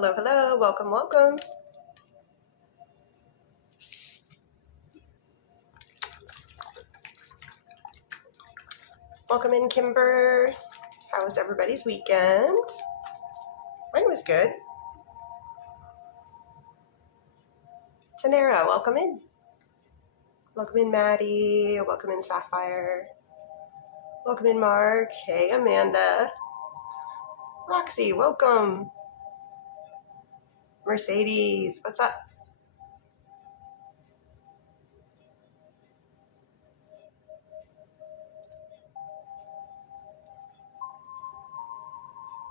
Hello, hello, welcome, welcome. Welcome in, Kimber. How was everybody's weekend? Mine was good. Tanera, welcome in. Welcome in, Maddie. Welcome in, Sapphire. Welcome in, Mark. Hey, Amanda. Roxy, welcome. Mercedes, what's up?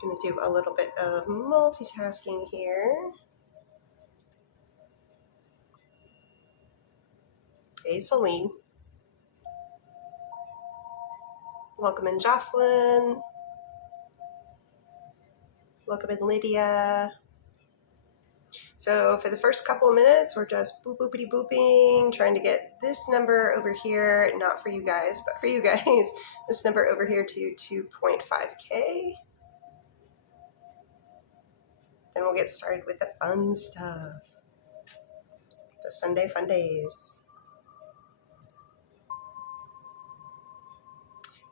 Gonna do a little bit of multitasking here. Hey, Celine. Welcome in, Jocelyn. Welcome in, Lydia. So for the first couple of minutes, we're just boop boopity booping, trying to get this number over here, not for you guys, but for you guys, this number over here to 2.5K. Then we'll get started with the fun stuff. The Sunday fun days.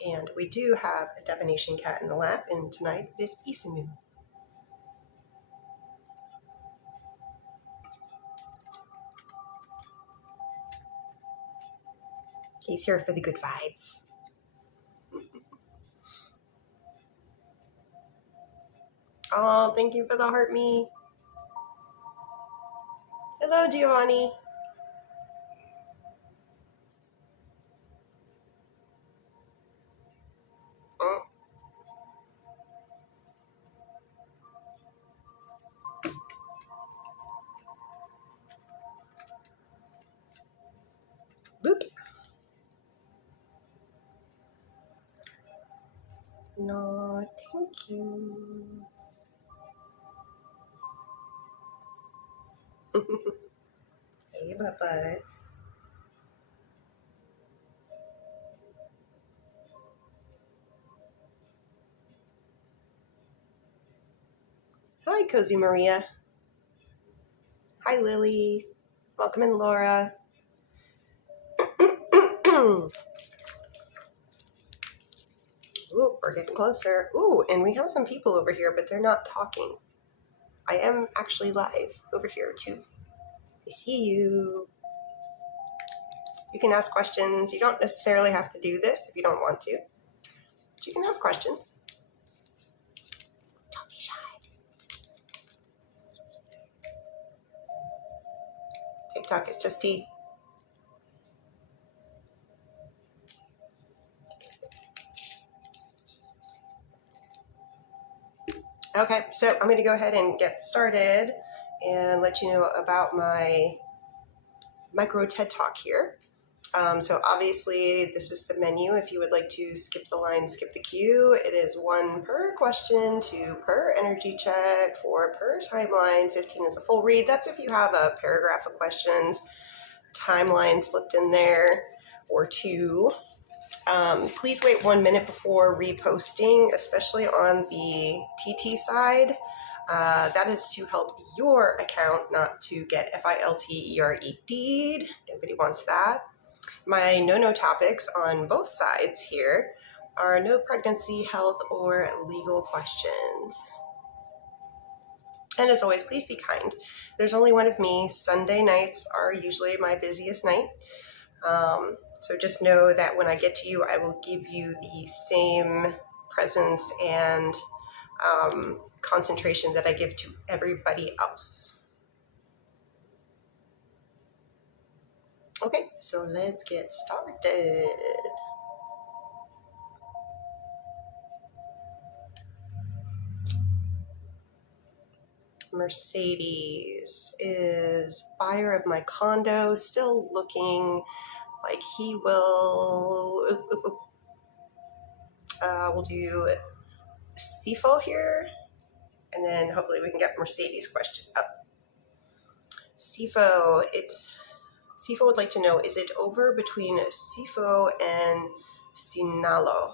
And we do have a divination cat in the lap, and tonight it is Isamu. He's here for the good vibes. Oh, thank you for the heart me. Hello, Giovanni. Boop. No, thank you. Hey, butt-butts. Hi, Cozy Maria. Hi, Lily. Welcome in, Laura. Ooh, we're getting closer. Ooh, and we have some people over here, but they're not talking. I am actually live over here, too. I see you. You can ask questions. You don't necessarily have to do this if you don't want to. But you can ask questions. Don't be shy. TikTok is just tea. Okay, so I'm going to go ahead and get started and let you know about my micro TED Talk here. So obviously this is the menu. If you would like to skip the line, skip the queue, it is 1 per question, 2 per energy check, 4 per timeline, 15 is a full read. That's if you have a paragraph of questions, timeline slipped in there, or 2. Please wait 1 minute before reposting, especially on the TT side. That is to help your account not to get FILTERED. Nobody wants that. My no-no topics on both sides here are no pregnancy, health, or legal questions. And as always, please be kind. There's only one of me. Sunday nights are usually my busiest night. So just know that when I get to you, I will give you the same presence and concentration that I give to everybody else. Okay, so let's get started. Mercedes is buyer of my condo, still looking like he will. We'll do CFO here, and then hopefully we can get Mercedes' question up. CFO would like to know, is it over between CFO and Sinalo?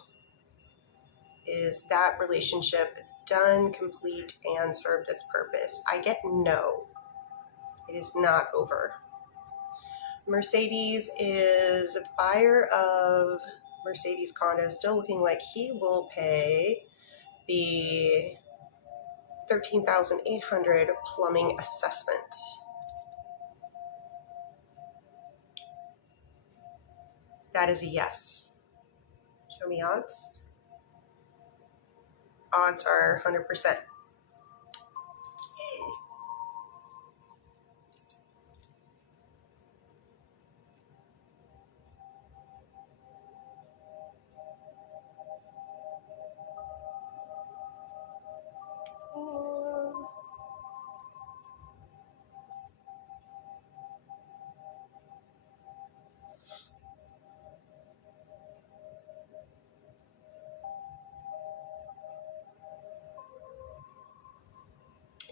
Is that relationship done, complete, and served its purpose? I get no. It is not over. Mercedes is a buyer of Mercedes condo, still looking like he will pay the $13,800 plumbing assessment. That is a yes. Show me odds. Odds are 100%.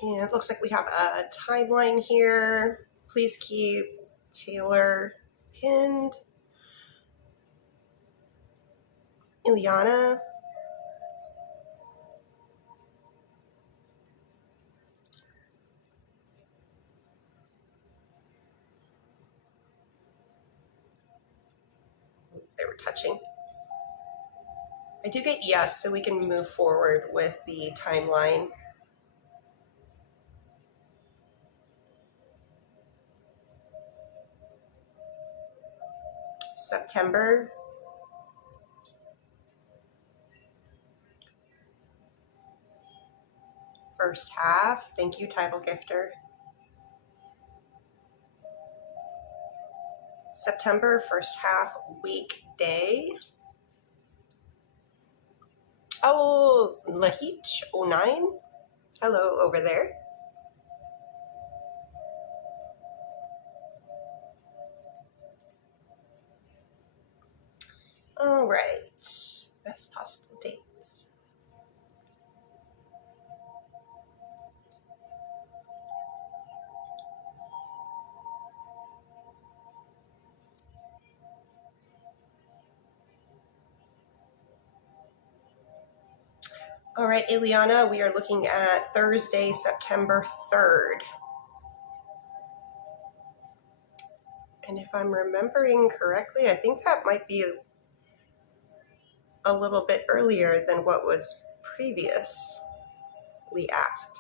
And it looks like we have a timeline here. Please keep Taylor pinned. Ileana. They were touching. I do get yes, so we can move forward with the timeline. September. First half. Thank you, title gifter. September, first half, weekday. Oh, Lahich09. Hello over there. All right. Best possible dates. All right, Ileana, we are looking at Thursday, September 3rd. And if I'm remembering correctly, I think that might be a little bit earlier than what was previously asked.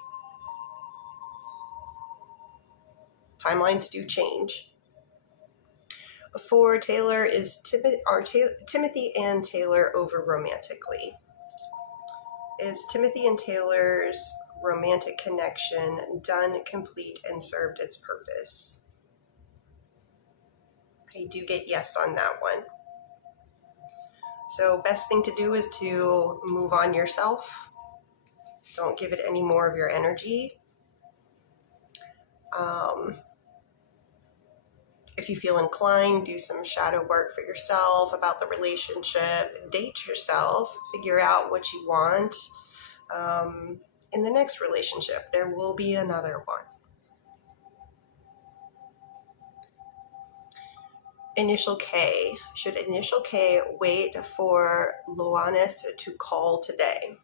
Timelines do change. For Taylor, is Timothy and Taylor over romantically? Is Timothy and Taylor's romantic connection done, complete, and served its purpose? I do get yes on that one. So best thing to do is to move on yourself. Don't give it any more of your energy. If you feel inclined, do some shadow work for yourself about the relationship. Date yourself. Figure out what you want. In the next relationship, there will be another one. Initial K. Should Initial K wait for Loanis to call today?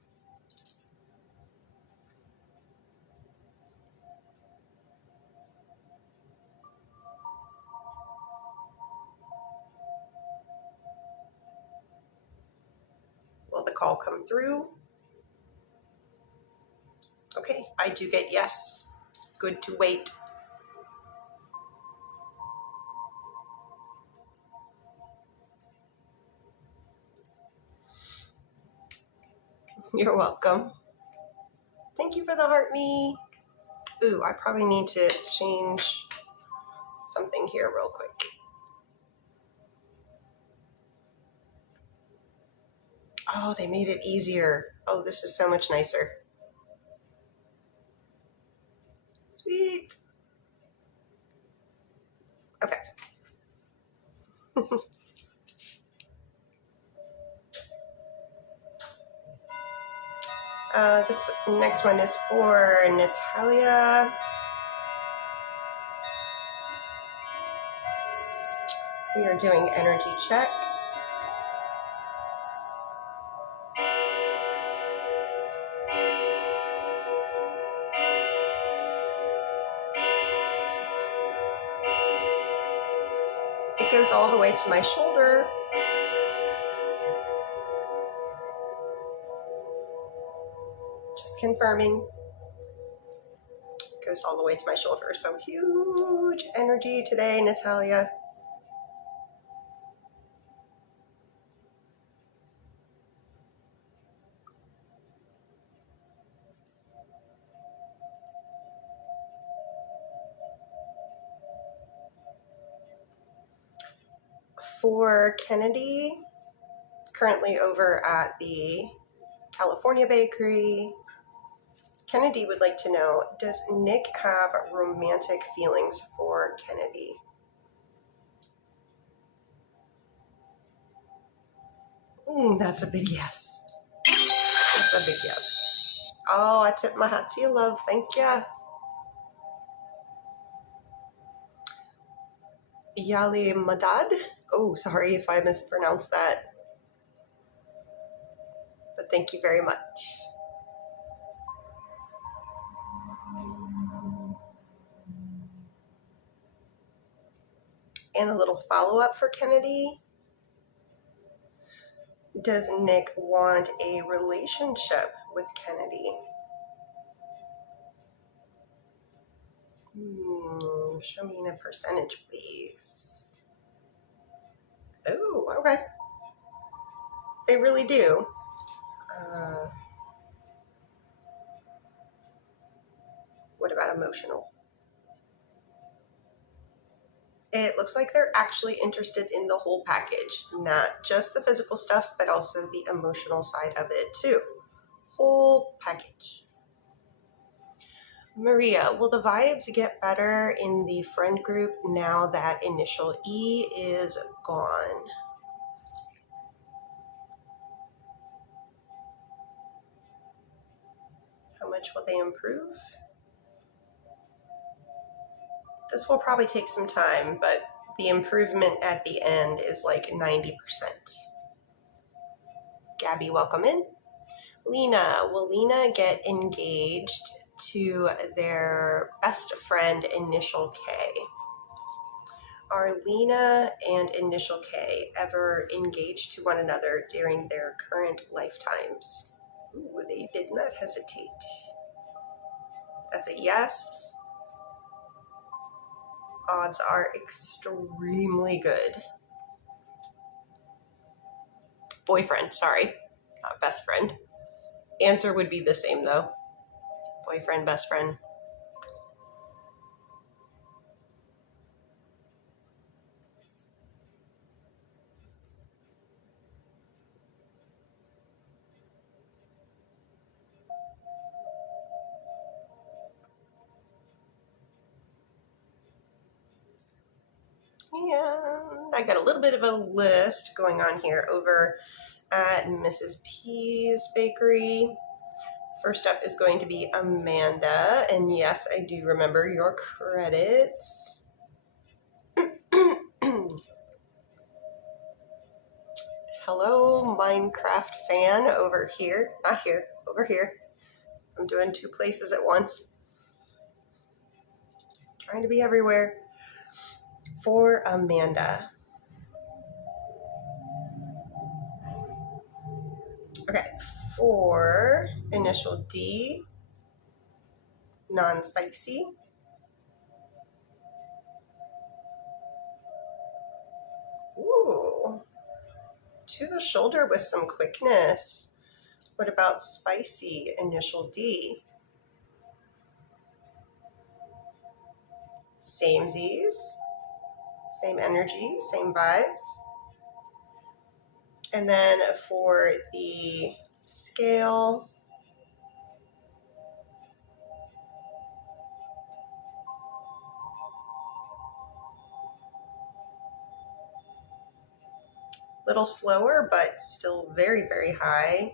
Will the call come through? Okay, I do get yes. Good to wait. You're welcome. Thank you for the heart me. Ooh, I probably need to change something here real quick. Oh, they made it easier. Oh, this is so much nicer. Sweet. Okay. This next one is for Natalia. We are doing energy check. goes all the way to my shoulder. Just confirming. Goes all the way to my shoulder. So huge energy today, Natalia. For Kennedy, currently over at the California Bakery, Kennedy would like to know, does Nick have romantic feelings for Kennedy? That's a big yes. That's a big yes. Oh, I tip my hat to you, love. Thank ya. Yali Madad. Oh, sorry if I mispronounced that. But thank you very much. And a little follow-up for Kennedy. Does Nick want a relationship with Kennedy? Show me in a percentage, please. Oh, okay. They really do. What about emotional? It looks like they're actually interested in the whole package, not just the physical stuff, but also the emotional side of it too. Whole package. Maria, will the vibes get better in the friend group now that initial E is gone? How much will they improve? This will probably take some time, but the improvement at the end is like 90%. Gabby, welcome in. Lena, will Lena get engaged to their best friend, Initial K? Are Lena and Initial K ever engaged to one another during their current lifetimes? Ooh, they did not hesitate. That's a yes. Odds are extremely good. Boyfriend, sorry, not best friend. Answer would be the same though. Boyfriend, best friend. And I got a little bit of a list going on here over at Mrs. P's Bakery. First up is going to be Amanda, and yes, I do remember your credits. Hello, Minecraft fan over here. Not here, over here. I'm doing two places at once. Trying to be everywhere. For Amanda. Okay, for Initial D, non-spicy. Ooh, to the shoulder with some quickness. What about spicy, Initial D? Same Z's, same energy, same vibes. And then for the scale, little slower, but still very, very high,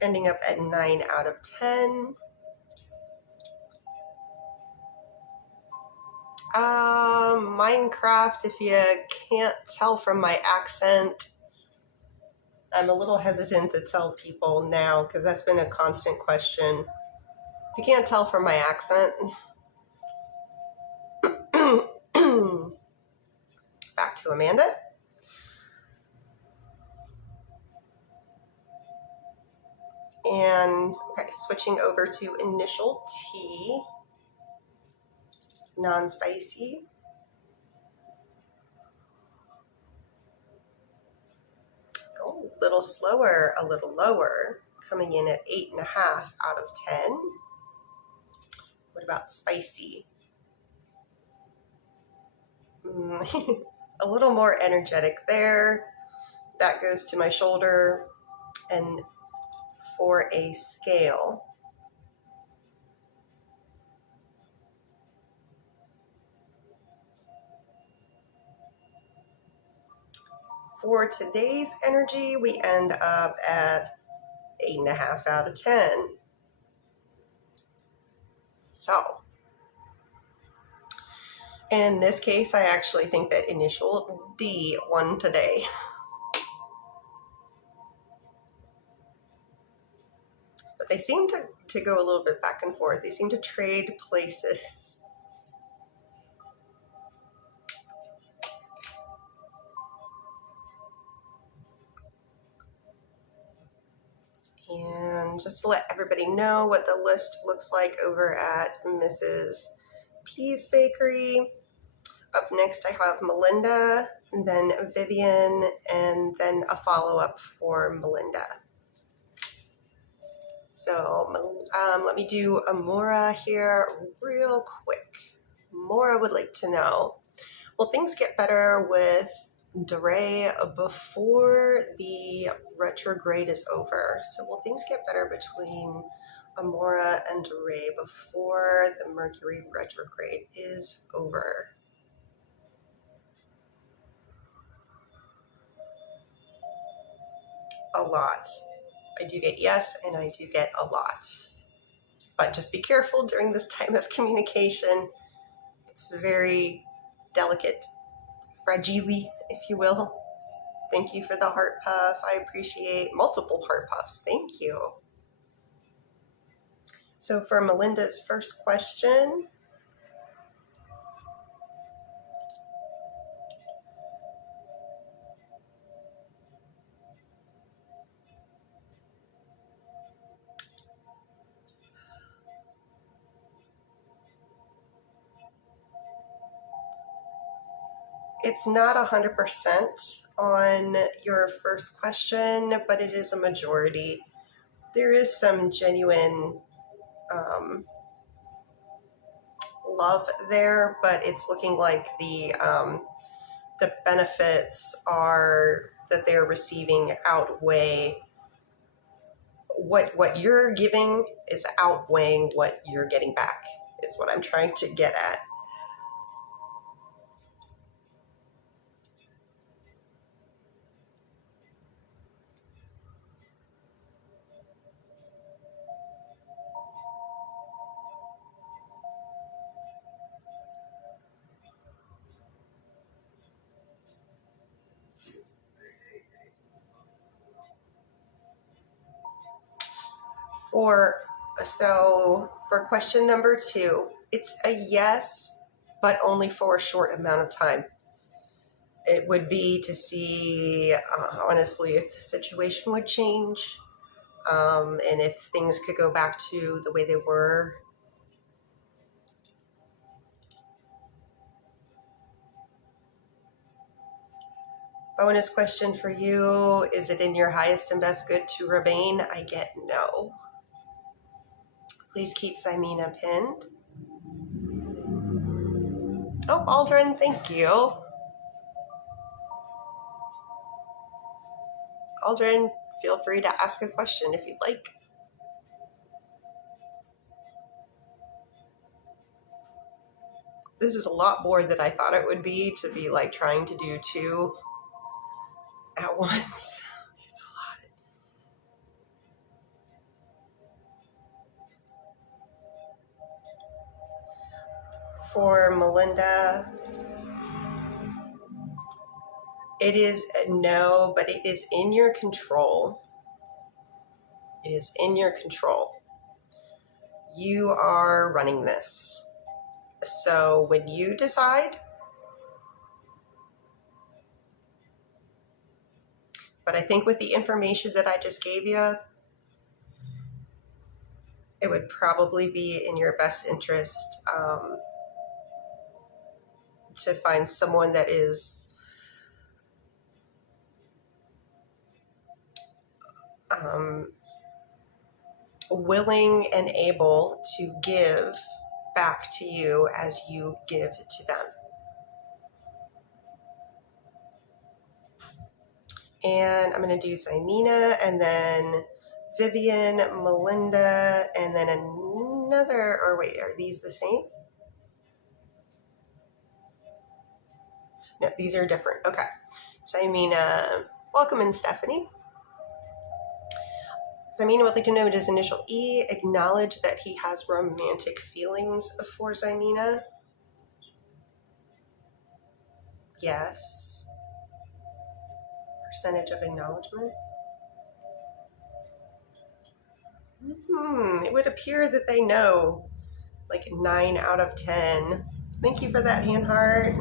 ending up at 9 out of 10. Minecraft, if you can't tell from my accent, I'm a little hesitant to tell people now because that's been a constant question. If you can't tell from my accent, back to Amanda. And okay, switching over to initial T, non-spicy. Oh, a little slower, a little lower, coming in at 8.5 out of 10. What about spicy? A little more energetic there. That goes to my shoulder. And for a scale, for today's energy, we end up at 8.5 out of 10. So, in this case, I actually think that initial D won today. But they seem to go a little bit back and forth. They seem to trade places. And just to let everybody know what the list looks like over at Mrs. P's Bakery. Up next, I have Melinda, and then Vivian, and then a follow-up for Melinda. So let me do Amora here real quick. Amora would like to know, will things get better with Dore before the retrograde is over? So will things get better between Amora and Dore before the Mercury retrograde is over? A lot. I do get yes, and I do get a lot. But just be careful during this time of communication. It's very delicate, fragile, if you will. Thank you for the heart puff. I appreciate multiple heart puffs. Thank you. So for Melinda's first question, it's not 100% on your first question, but it is a majority. There is some genuine love there, but it's looking like the benefits are that they're receiving outweigh what you're giving is outweighing what you're getting back, is what I'm trying to get at. For question number 2, it's a yes, but only for a short amount of time. It would be to see, honestly, if the situation would change, and if things could go back to the way they were. Bonus question for you, is it in your highest and best good to remain? I get no. Please keep Zymina pinned. Oh, Aldrin, thank you. Aldrin, feel free to ask a question if you'd like. This is a lot more than I thought it would be, to be like trying to do 2 at once. It's a lot. For Melinda, it is a no, but it is in your control. It is in your control. You are running this. So when you decide, but I think with the information that I just gave you, it would probably be in your best interest to find someone that is willing and able to give back to you as you give to them. And I'm going to do Ximena, and then Vivian, Melinda, and then another, or wait, are these the same? No, these are different. Okay. Ximena, welcome in, Stephanie. Ximena would like to know, does initial E acknowledge that he has romantic feelings for Ximena? Yes. Percentage of acknowledgement? It would appear that they know, like 9 out of 10. Thank you for that, hand heart.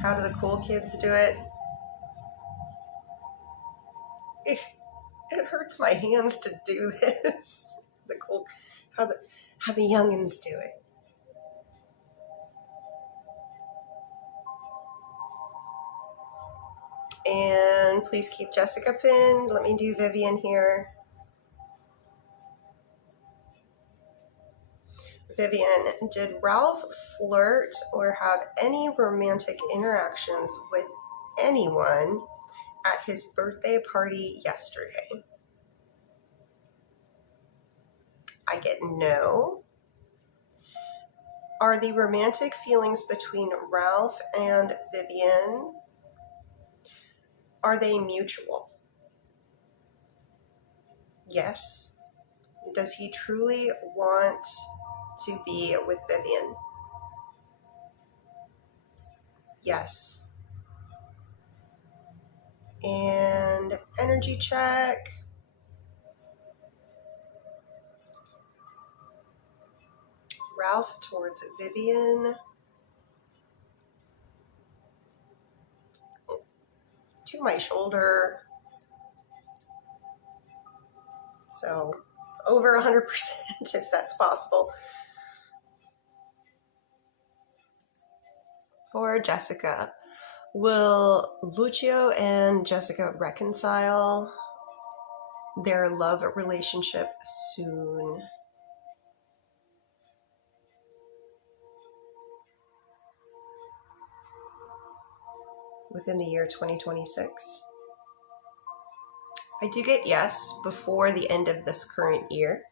How do the cool kids do it? It hurts my hands to do this. How the youngins do it. And please keep Jessica pinned. Let me do Vivian here. Vivian, did Ralph flirt or have any romantic interactions with anyone at his birthday party yesterday? I get no. Are the romantic feelings between Ralph and Vivian, are they mutual? Yes. Does he truly want to be with Vivian? Yes. And energy check. Ralph towards Vivian. To my shoulder. So over 100% if that's possible. For Jessica, will Lucio and Jessica reconcile their love relationship soon? Within the year 2026? I do get yes, before the end of this current year.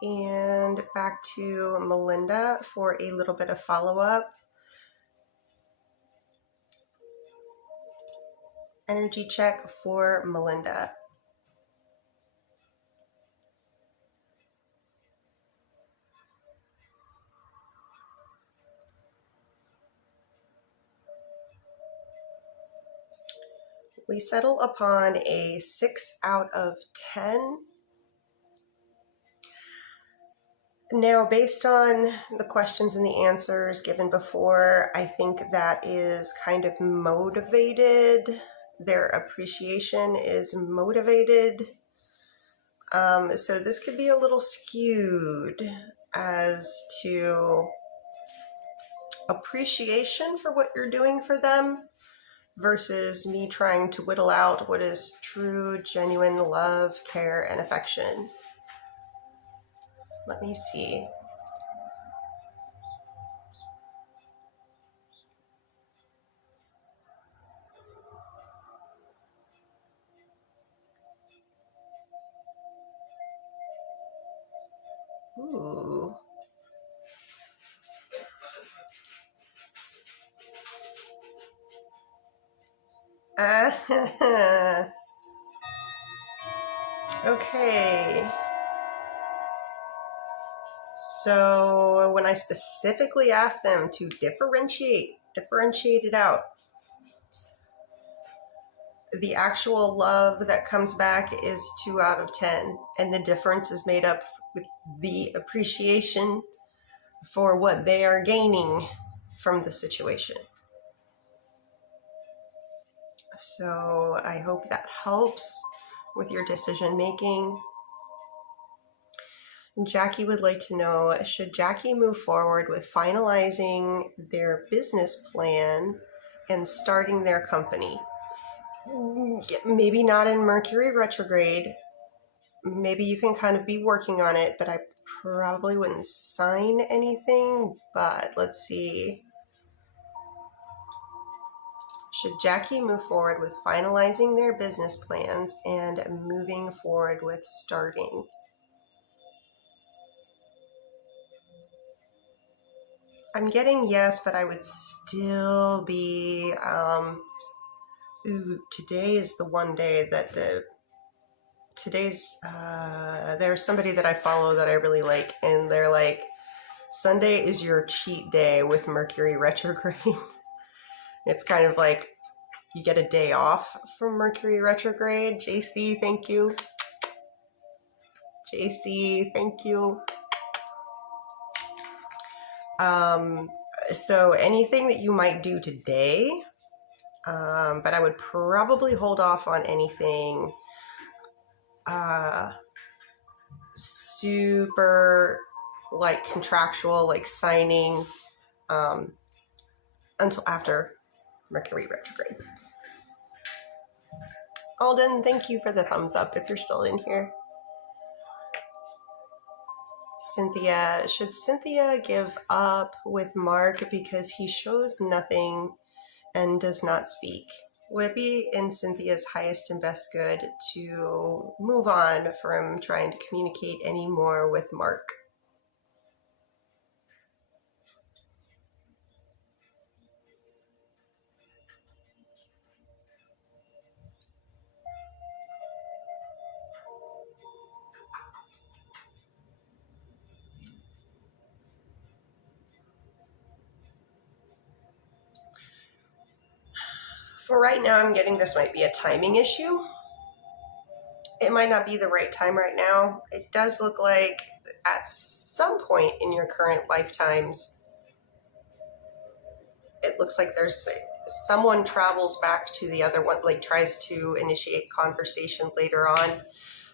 And back to Melinda for a little bit of follow-up. Energy check for Melinda. We settle upon a 6 out of 10. Now, based on the questions and the answers given before, I think that is kind of motivated. Their appreciation is motivated. So this could be a little skewed as to appreciation for what you're doing for them versus me trying to whittle out what is true, genuine love, care, and affection. Let me see. Ooh. Okay. So when I specifically asked them to differentiate it out, the actual love that comes back is 2 out of 10, and the difference is made up with the appreciation for what they are gaining from the situation. So I hope that helps with your decision making. Jackie would like to know, should Jackie move forward with finalizing their business plan and starting their company? Maybe not in Mercury retrograde. Maybe you can kind of be working on it, but I probably wouldn't sign anything. But let's see. Should Jackie move forward with finalizing their business plans and moving forward with starting? I'm getting yes, but I would still be, today is the one day that there's somebody that I follow that I really like, and they're like, Sunday is your cheat day with Mercury retrograde. It's kind of like you get a day off from Mercury retrograde. JC, thank you. JC, thank you. So anything that you might do today, but I would probably hold off on anything super like contractual, like signing, until after Mercury retrograde. Alden, thank you for the thumbs up if you're still in here. Cynthia, should Cynthia give up with Mark because he shows nothing and does not speak? Would it be in Cynthia's highest and best good to move on from trying to communicate anymore with Mark? For right now, I'm getting this might be a timing issue. It might not be the right time right now. It does look like at some point in your current lifetimes, it looks like there's someone travels back to the other one, like tries to initiate conversation later on.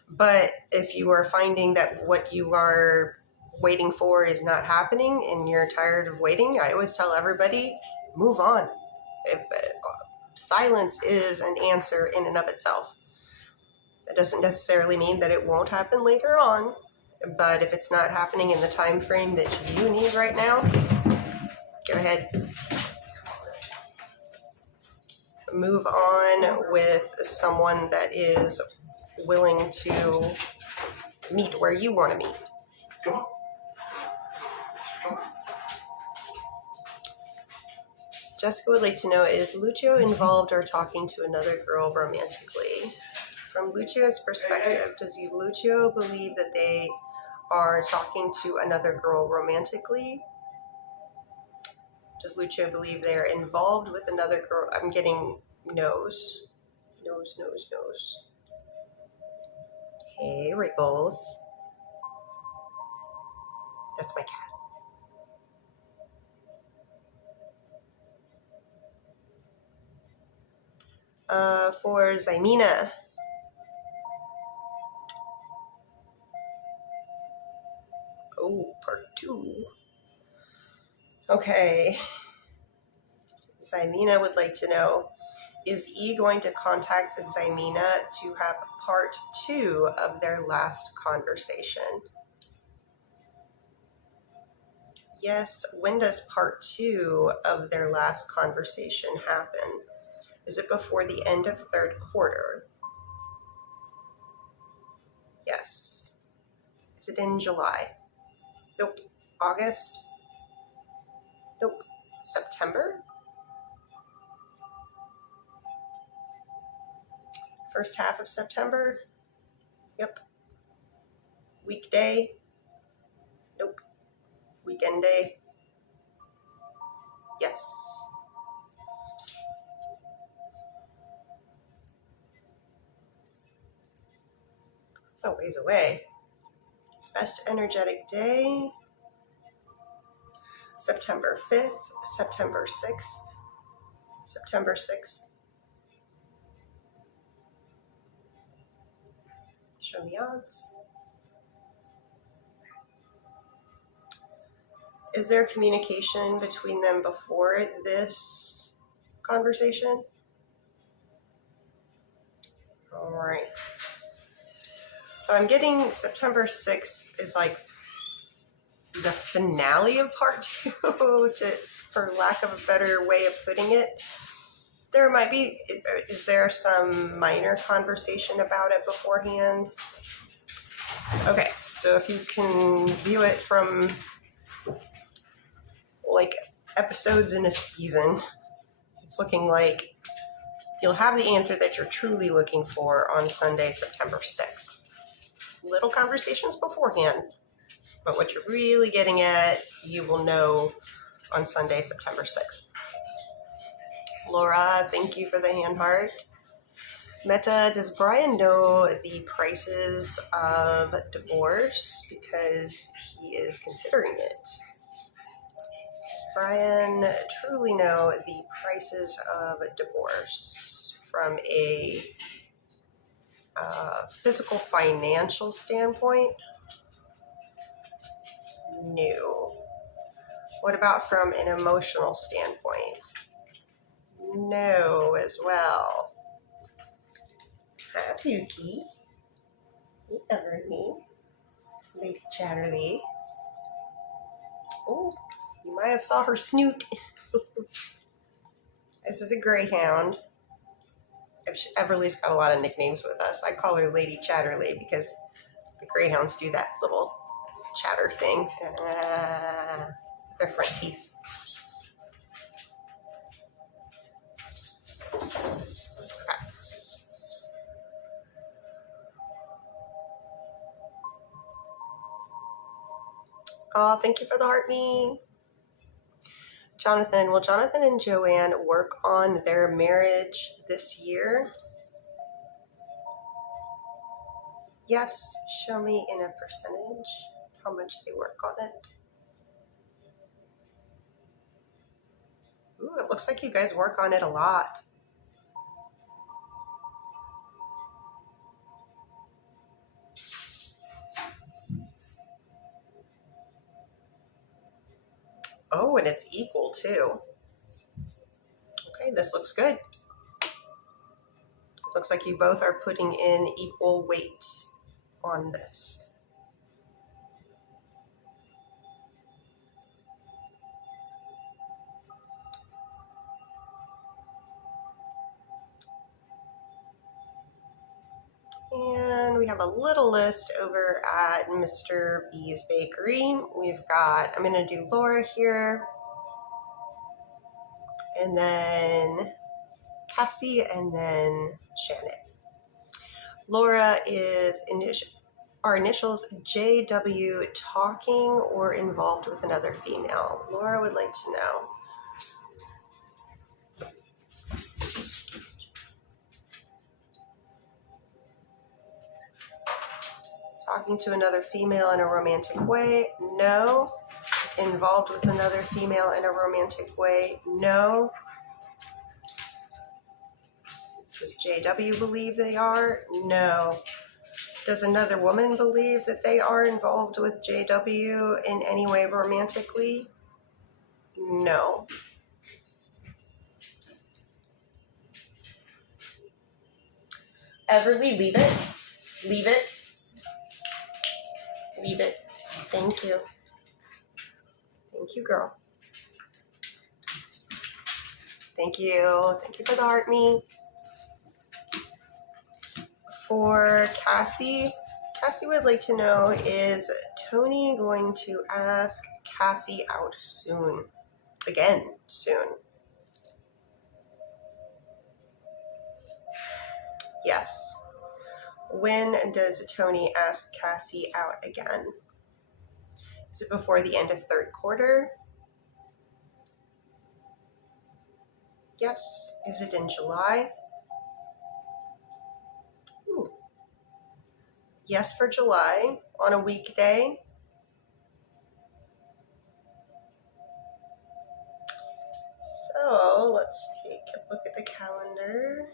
But if you are finding that what you are waiting for is not happening and you're tired of waiting, I always tell everybody, move on. If silence is an answer in and of itself. That doesn't necessarily mean that it won't happen later on, but if it's not happening in the time frame that you need right now, go ahead. Move on with someone that is willing to meet where you want to meet. Jessica would like to know, is Lucio involved or talking to another girl romantically? From Lucio's perspective, does Lucio believe that they are talking to another girl romantically? Does Lucio believe they are involved with another girl? I'm getting no's. No's. Hey, Wriggles. That's my cat. For Zymina. Oh, part 2. Okay. Zymina would like to know, is E going to contact Zymina to have part 2 of their last conversation? Yes. When does part 2 of their last conversation happen? Is it before the end of third quarter? Yes. Is it in July? Nope. August? Nope. September? First half of September? Yep. Weekday? Nope. Weekend day? Yes. It's a ways away. Best energetic day? September 5th, September 6th, September 6th. Show me odds. Is there communication between them before this conversation? All right. So I'm getting September 6th is like the finale of part 2, for lack of a better way of putting it. There might be, is there some minor conversation about it beforehand? Okay, so if you can view it from like episodes in a season, it's looking like you'll have the answer that you're truly looking for on Sunday, September 6th. Little conversations beforehand, but what you're really getting at, you will know on Sunday, September 6th. Laura, thank you for the hand heart. Meta, does Brian know the prices of divorce because he is considering it? Does Brian truly know the prices of divorce from a physical financial standpoint? No. What about from an emotional standpoint? No as well. Hi, Pookie. Hey, Everly. Lady Chatterley. Oh, you might have saw her snoot. This is a greyhound. Everly's got a lot of nicknames with us. I call her Lady Chatterley because the greyhounds do that little chatter thing. Their front teeth. Oh, thank you for the heart me. Jonathan, will Jonathan and Joanne work on their marriage this year? Yes. Show me in a percentage how much they work on it. Ooh, it looks like you guys work on it a lot. Oh, and it's equal too. Okay, this looks good. Looks like you both are putting in equal weight on this. And we have a little list over at Mr. B's Bakery. We've got, I'm going to do Laura here, and then Cassie, and then Shannon. Laura is our initials JW, talking or involved with another female. Laura would like to know. Talking to another female in a romantic way? No. Involved with another female in a romantic way? No. Does JW believe they are? No. Does another woman believe that they are involved with JW in any way romantically? No. Everly, leave it. Leave it. Leave it. Thank you. Thank you, girl. Thank you. Thank you for the heart me. For Cassie, Cassie would like to know, is Tony going to ask Cassie out soon? Again, soon. Yes. When does Tony ask Cassie out again? Is it before the end of third quarter? Yes. Is it in July? Ooh. Yes for July, on a weekday. Danielle, let's take a look at the calendar.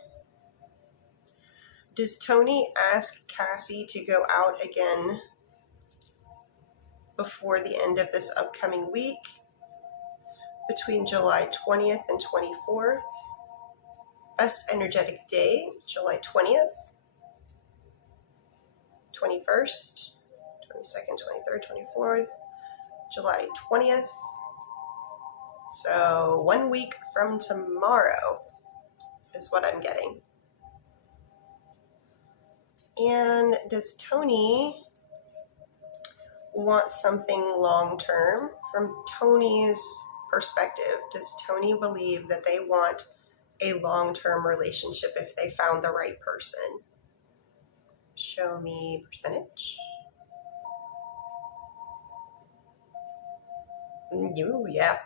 Does Tony ask Cassie to go out again before the end of this upcoming week, between July 20th and 24th? Best energetic day, July 20th, 21st, 22nd, 23rd, 24th, July 20th. So 1 week from tomorrow is what I'm getting. And does Tony want something long-term? From Tony's perspective, does Tony believe that they want a long-term relationship if they found the right person? Show me percentage. Yeah.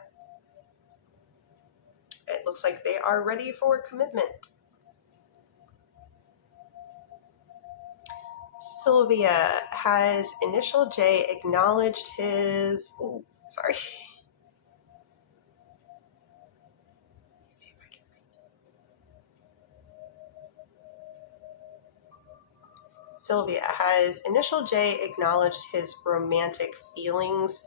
It looks like they are ready for commitment. Sylvia, has Initial J acknowledged his... Oh, sorry. Let's see if I can find it. Sylvia, has Initial J acknowledged his romantic feelings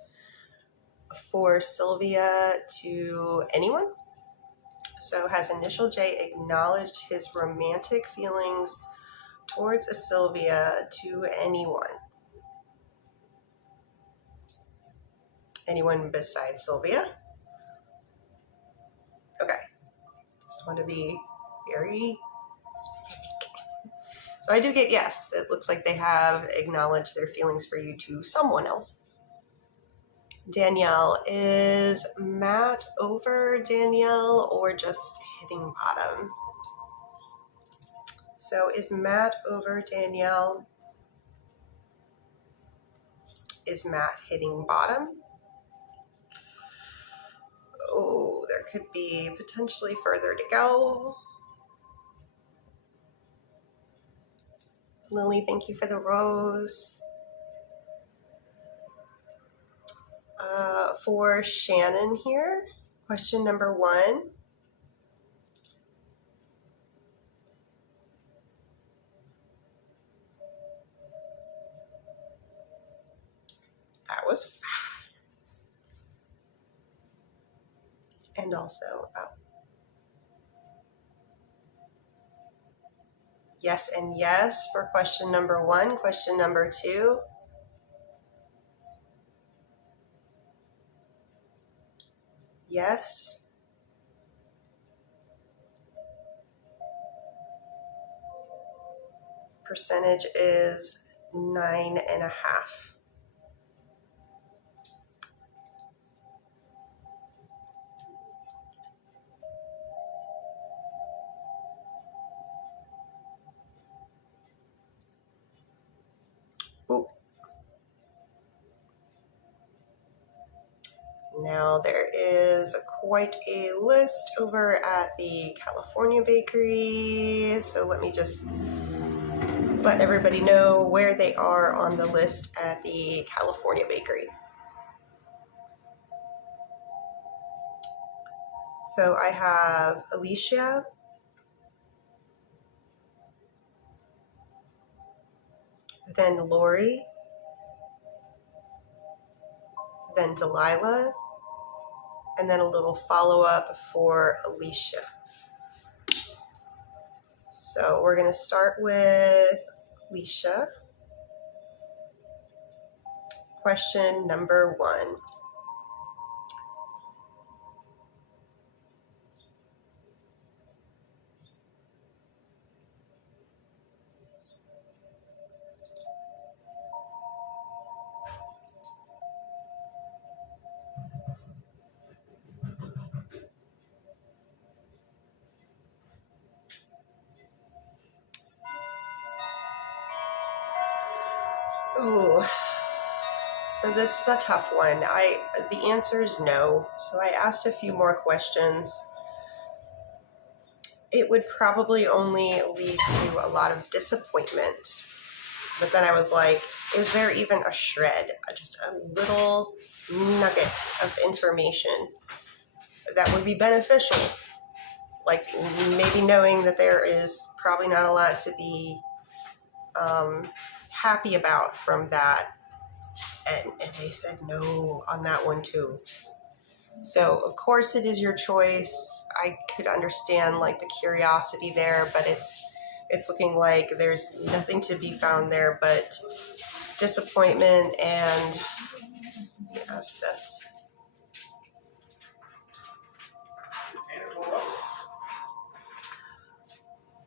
for Sylvia to anyone? So has Initial J acknowledged his romantic feelings towards a Sylvia to anyone? Anyone besides Sylvia? Okay. Just want to be very specific. So I do get yes. It looks like they have acknowledged their feelings for you to someone else. Danielle, is Matt over Danielle or just hitting bottom? So is Matt over Danielle? Is Matt hitting bottom? Oh, there could be potentially further to go. Lily, thank you for the rose. For Shannon here, question number 1. That was fast. And also, yes and yes for question number 1. Question number 2. Yes. Percentage is 9.5%. Ooh. Now there is quite a list over at the California Bakery, so let me just let everybody know where they are on the list at the California Bakery. So I have Alicia, then Lori, then Delilah, and then a little follow-up for Alicia. So we're going to start with Alicia. Question number 1. Oh, so this is a tough one. The answer is no. So I asked a few more questions. It would probably only lead to a lot of disappointment. But then I was like, is there even a shred, just a little nugget of information that would be beneficial like maybe knowing that there is probably not a lot to be happy about from that. And they said no on that one too. So of course it is your choice. I could understand like the curiosity there, but it's looking like there's nothing to be found there but disappointment and, let me ask this.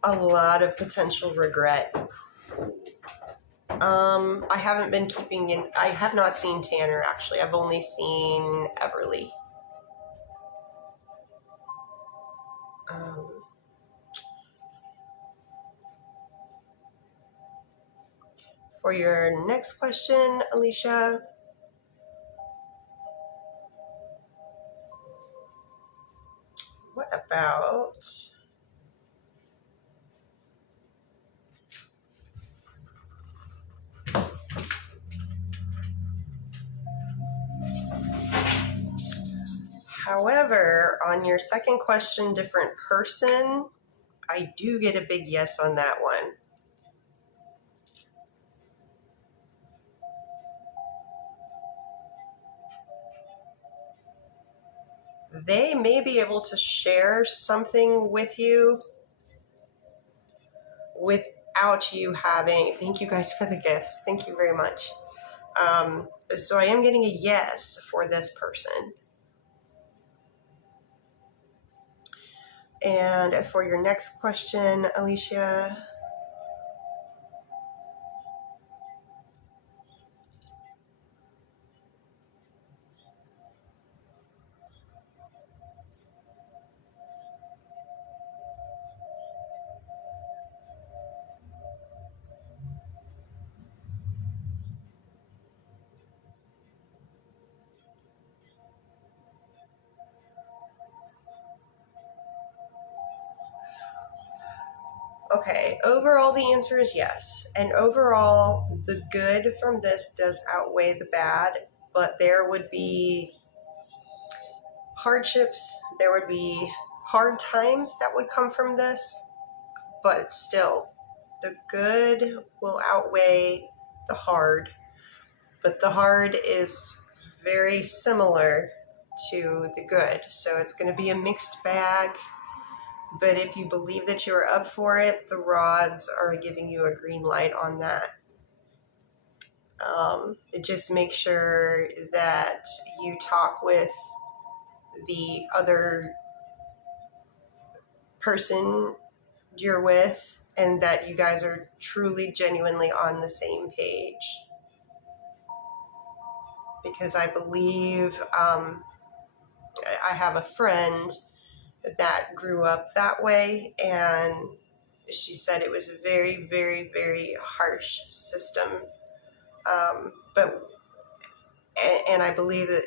A lot of potential regret. I haven't been keeping in, I have not seen Tanner actually. I've only seen Everly. For your next question, Alicia, what about however, on your second question, different person, I do get a big yes on that one. They may be able to share something with you without you having, thank you guys for the gifts. Thank you very much. So I am getting a yes for this person. And for your next question, Alicia, okay, overall the answer is yes. And overall, the good from this does outweigh the bad, but there would be hardships, there would be hard times that would come from this, but still, the good will outweigh the hard. But the hard is very similar to the good. So it's going to be a mixed bag. But if you believe that you're up for it, the rods are giving you a green light on that. Just make sure that you talk with the other person you're with and that you guys are truly, genuinely on the same page. Because I believe I have a friend that grew up that way, and she said it was a very, very, very harsh system. And I believe that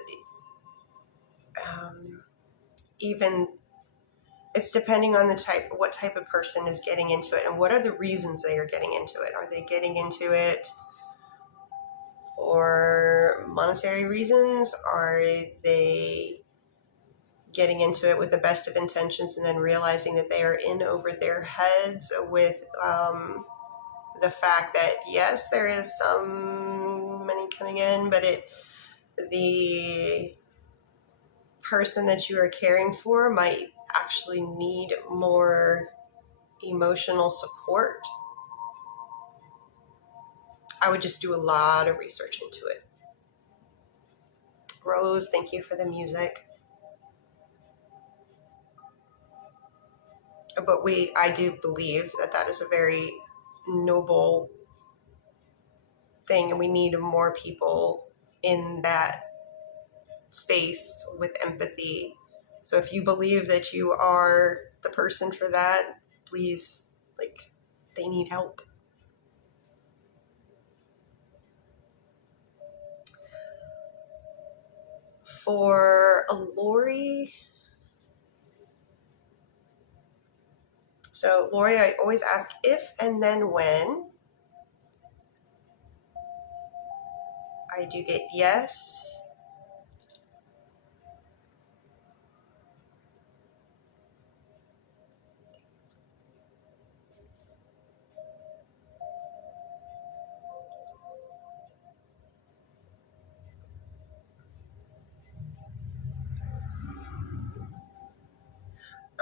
even it's depending on what type of person is getting into it and what are the reasons they are getting into it. Are they getting into it for monetary reasons? Are they getting into it with the best of intentions and then realizing that they are in over their heads with the fact that, yes, there is some money coming in, but the person that you are caring for might actually need more emotional support. I would just do a lot of research into it. Rose, thank you for the music. But I do believe that is a very noble thing, and we need more people in that space with empathy. So if you believe that you are the person for that, please, they need help. For Lori, so Lori, I always ask if and then when. I do get yes.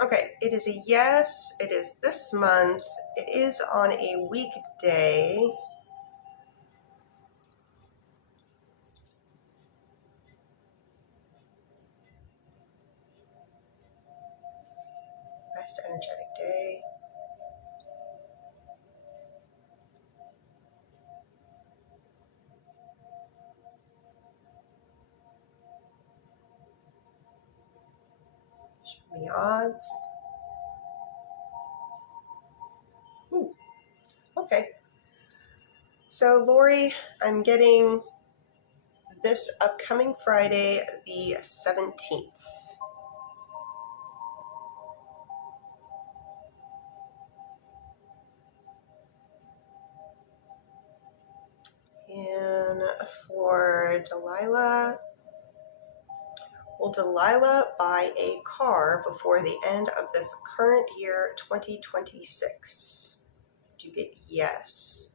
Okay, it is a yes. It is this month. It is on a weekday. Best energetic day. Show me odds. Ooh, okay. So Lori, I'm getting this upcoming Friday, the 17th. And for Delilah, will Delilah buy a car before the end of this current year, 2026? Do you get yes?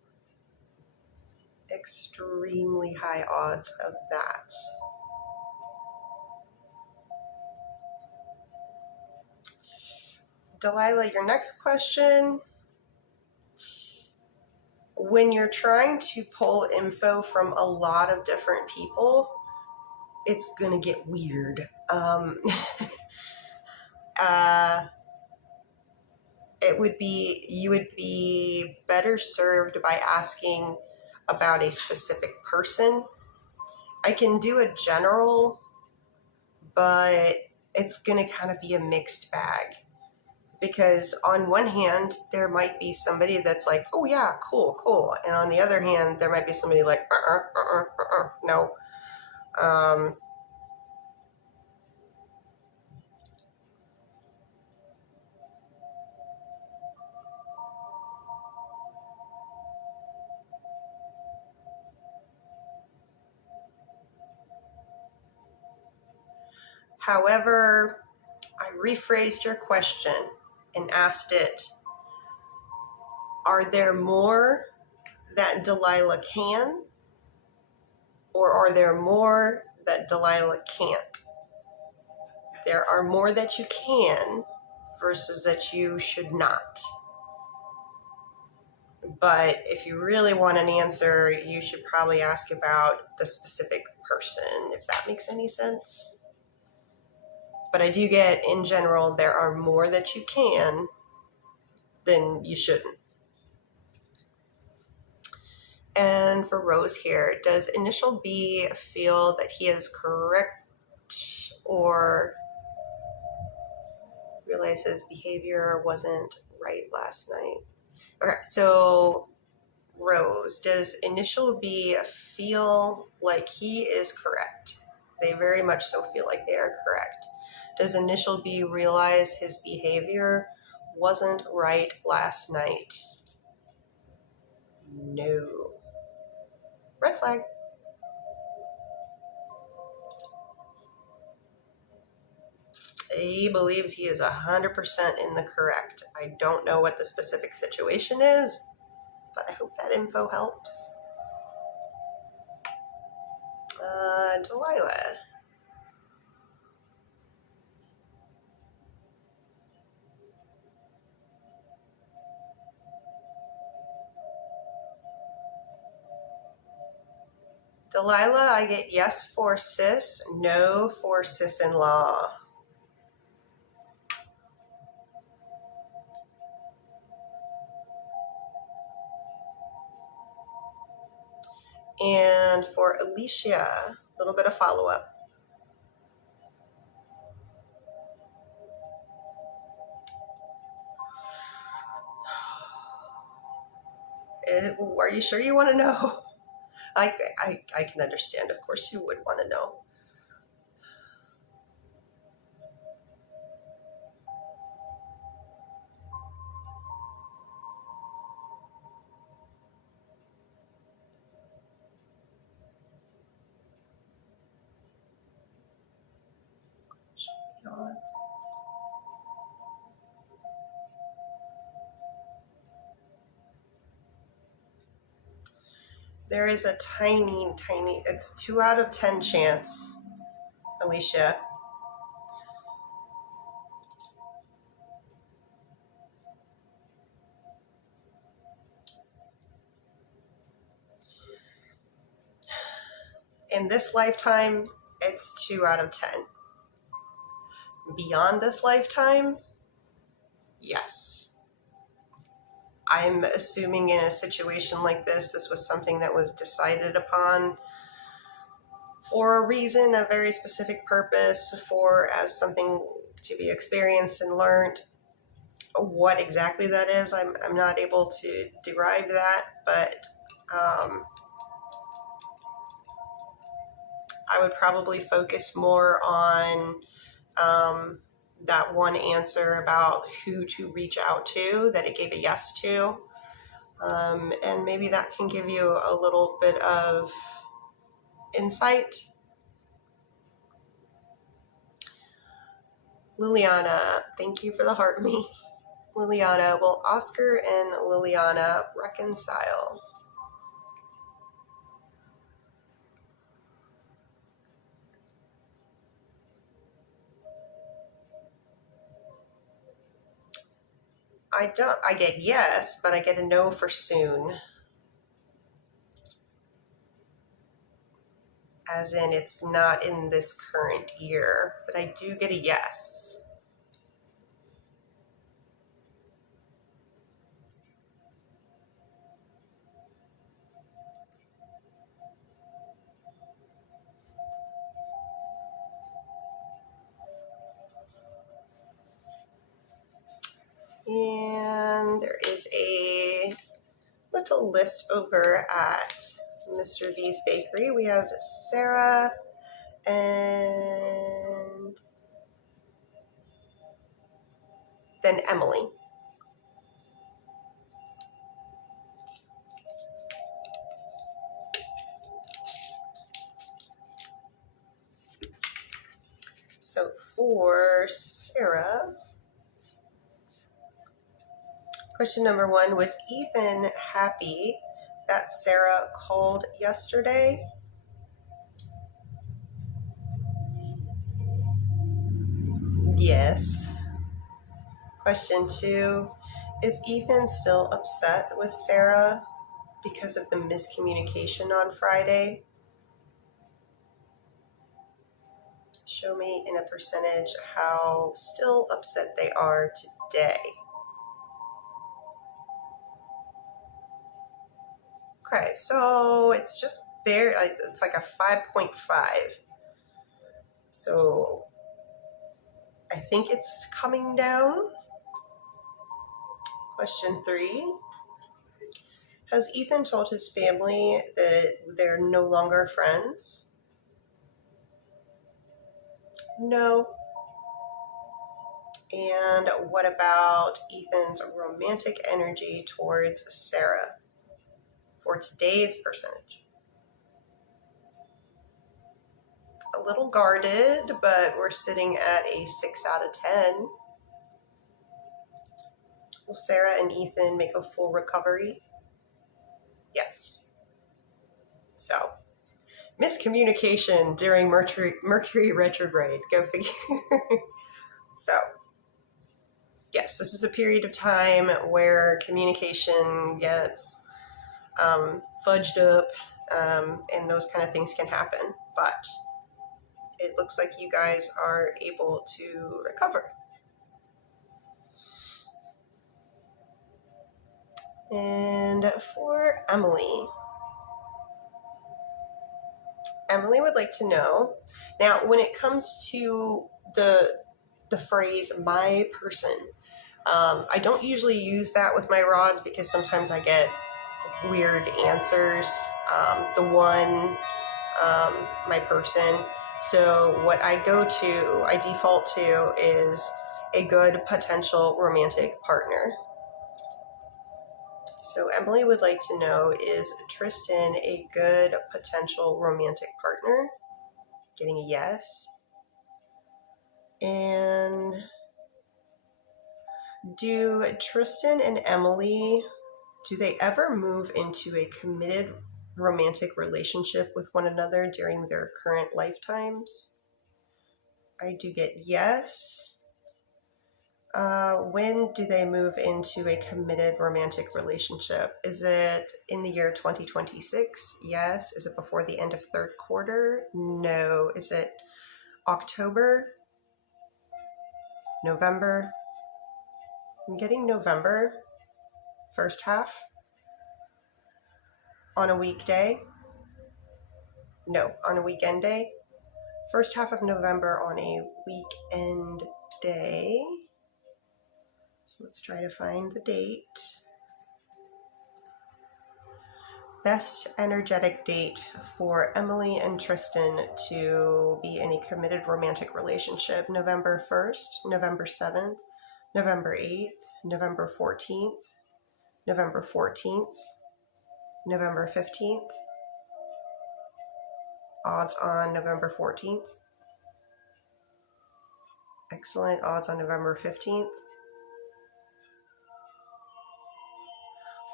Extremely high odds of that. Delilah, your next question. When you're trying to pull info from a lot of different people, it's gonna get weird. You would be better served by asking about a specific person. I can do a general, but it's gonna kind of be a mixed bag. Because on one hand, there might be somebody that's like, oh yeah, cool. And on the other hand, there might be somebody like, no. However, I rephrased your question and asked it, are there more that Delilah can, or are there more that Delilah can't? There are more that you can versus that you should not. But if you really want an answer, you should probably ask about the specific person, if that makes any sense. But I do get, in general, there are more that you can than you shouldn't. And for Rose here, does initial B feel that he is correct or realize his behavior wasn't right last night? Okay, so Rose, does initial B feel like he is correct? They very much so feel like they are correct. Does initial B realize his behavior wasn't right last night? No. Red flag. He believes he is 100% in the correct. I don't know what the specific situation is, but I hope that info helps. Delilah. Delilah, I get yes for sis, no for sis-in-law. And for Alicia, a little bit of follow-up. Are you sure you want to know? I can understand, of course you would want to know. Odds. There is a tiny, it's 2 out of 10 chance, Alicia. In this lifetime, it's 2 out of 10. Beyond this lifetime, yes. I'm assuming in a situation like this, this was something that was decided upon for a reason, a very specific purpose, for as something to be experienced and learned. What exactly that is, I'm not able to derive that, but I would probably focus more on that one answer about who to reach out to, that it gave a yes to. And maybe that can give you a little bit of insight. Liliana, thank you for the heart me. Liliana, will Oscar and Liliana reconcile? I get yes, but I get a no for soon. As in, it's not in this current year, but I do get a yes. And there is a little list over at Mr. V's Bakery. We have Sarah and then Emily. So for Sarah, question number 1, was Ethan happy that Sarah called yesterday? Yes. Question 2, is Ethan still upset with Sarah because of the miscommunication on Friday? Show me in a percentage how still upset they are today. Okay, so it's just bare, it's like a 5.5. So I think it's coming down. Question 3. Has Ethan told his family that they're no longer friends? No. And what about Ethan's romantic energy towards Sarah for today's percentage? A little guarded, but we're sitting at a 6 out of 10. Will Sarah and Ethan make a full recovery? Yes. So, miscommunication during Mercury retrograde. Go figure. So, yes, this is a period of time where communication gets fudged up, and those kind of things can happen. But it looks like you guys are able to recover. And for Emily, Emily would like to know, now when it comes to the phrase "my person," I don't usually use that with my rods because sometimes I get weird answers. The one, my person. So what I default to is a good potential romantic partner. So Emily would like to know, is Tristan a good potential romantic partner? Getting a yes. And do Tristan and Emily, do they ever move into a committed romantic relationship with one another during their current lifetimes? I do get yes. When do they move into a committed romantic relationship? Is it in the year 2026? Yes. Is it before the end of third quarter? No. Is it October? November? I'm getting November, first half, on a weekday. No, on a weekend day. First half of November on a weekend day. So let's try to find the date. Best energetic date for Emily and Tristan to be in a committed romantic relationship: November 1st, November 7th, November 8th, November 14th, November 14th, November 15th. Odds on November 14th. Excellent. Odds on November 15th.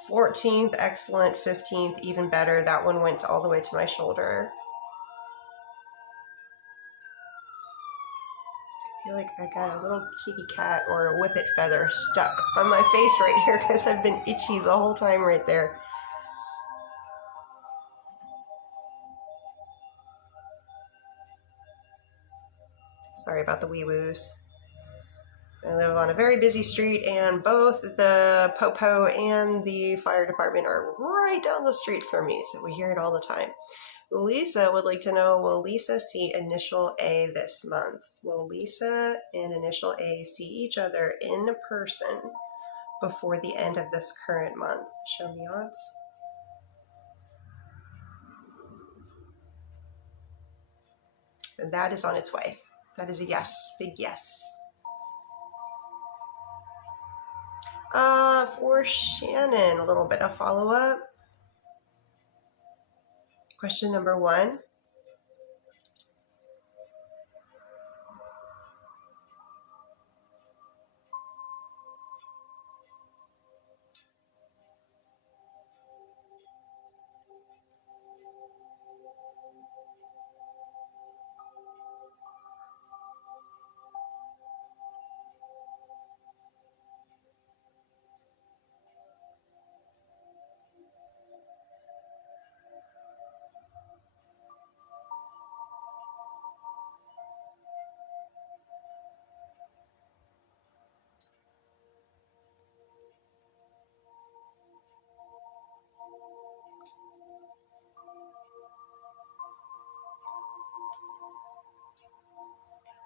14th, excellent. 15th, even better. That one went all the way to my shoulder. I feel like I got a little kitty cat or a whippet feather stuck on my face right here because I've been itchy the whole time right there. Sorry about the wee-woos. I live on a very busy street, and both the Popo and the fire department are right down the street from me, so we hear it all the time. Lisa would like to know, will Lisa see Initial A this month? Will Lisa and Initial A see each other in person before the end of this current month? Show me odds. That is on its way. That is a yes, big yes. For Shannon, a little bit of follow-up. Question number 1.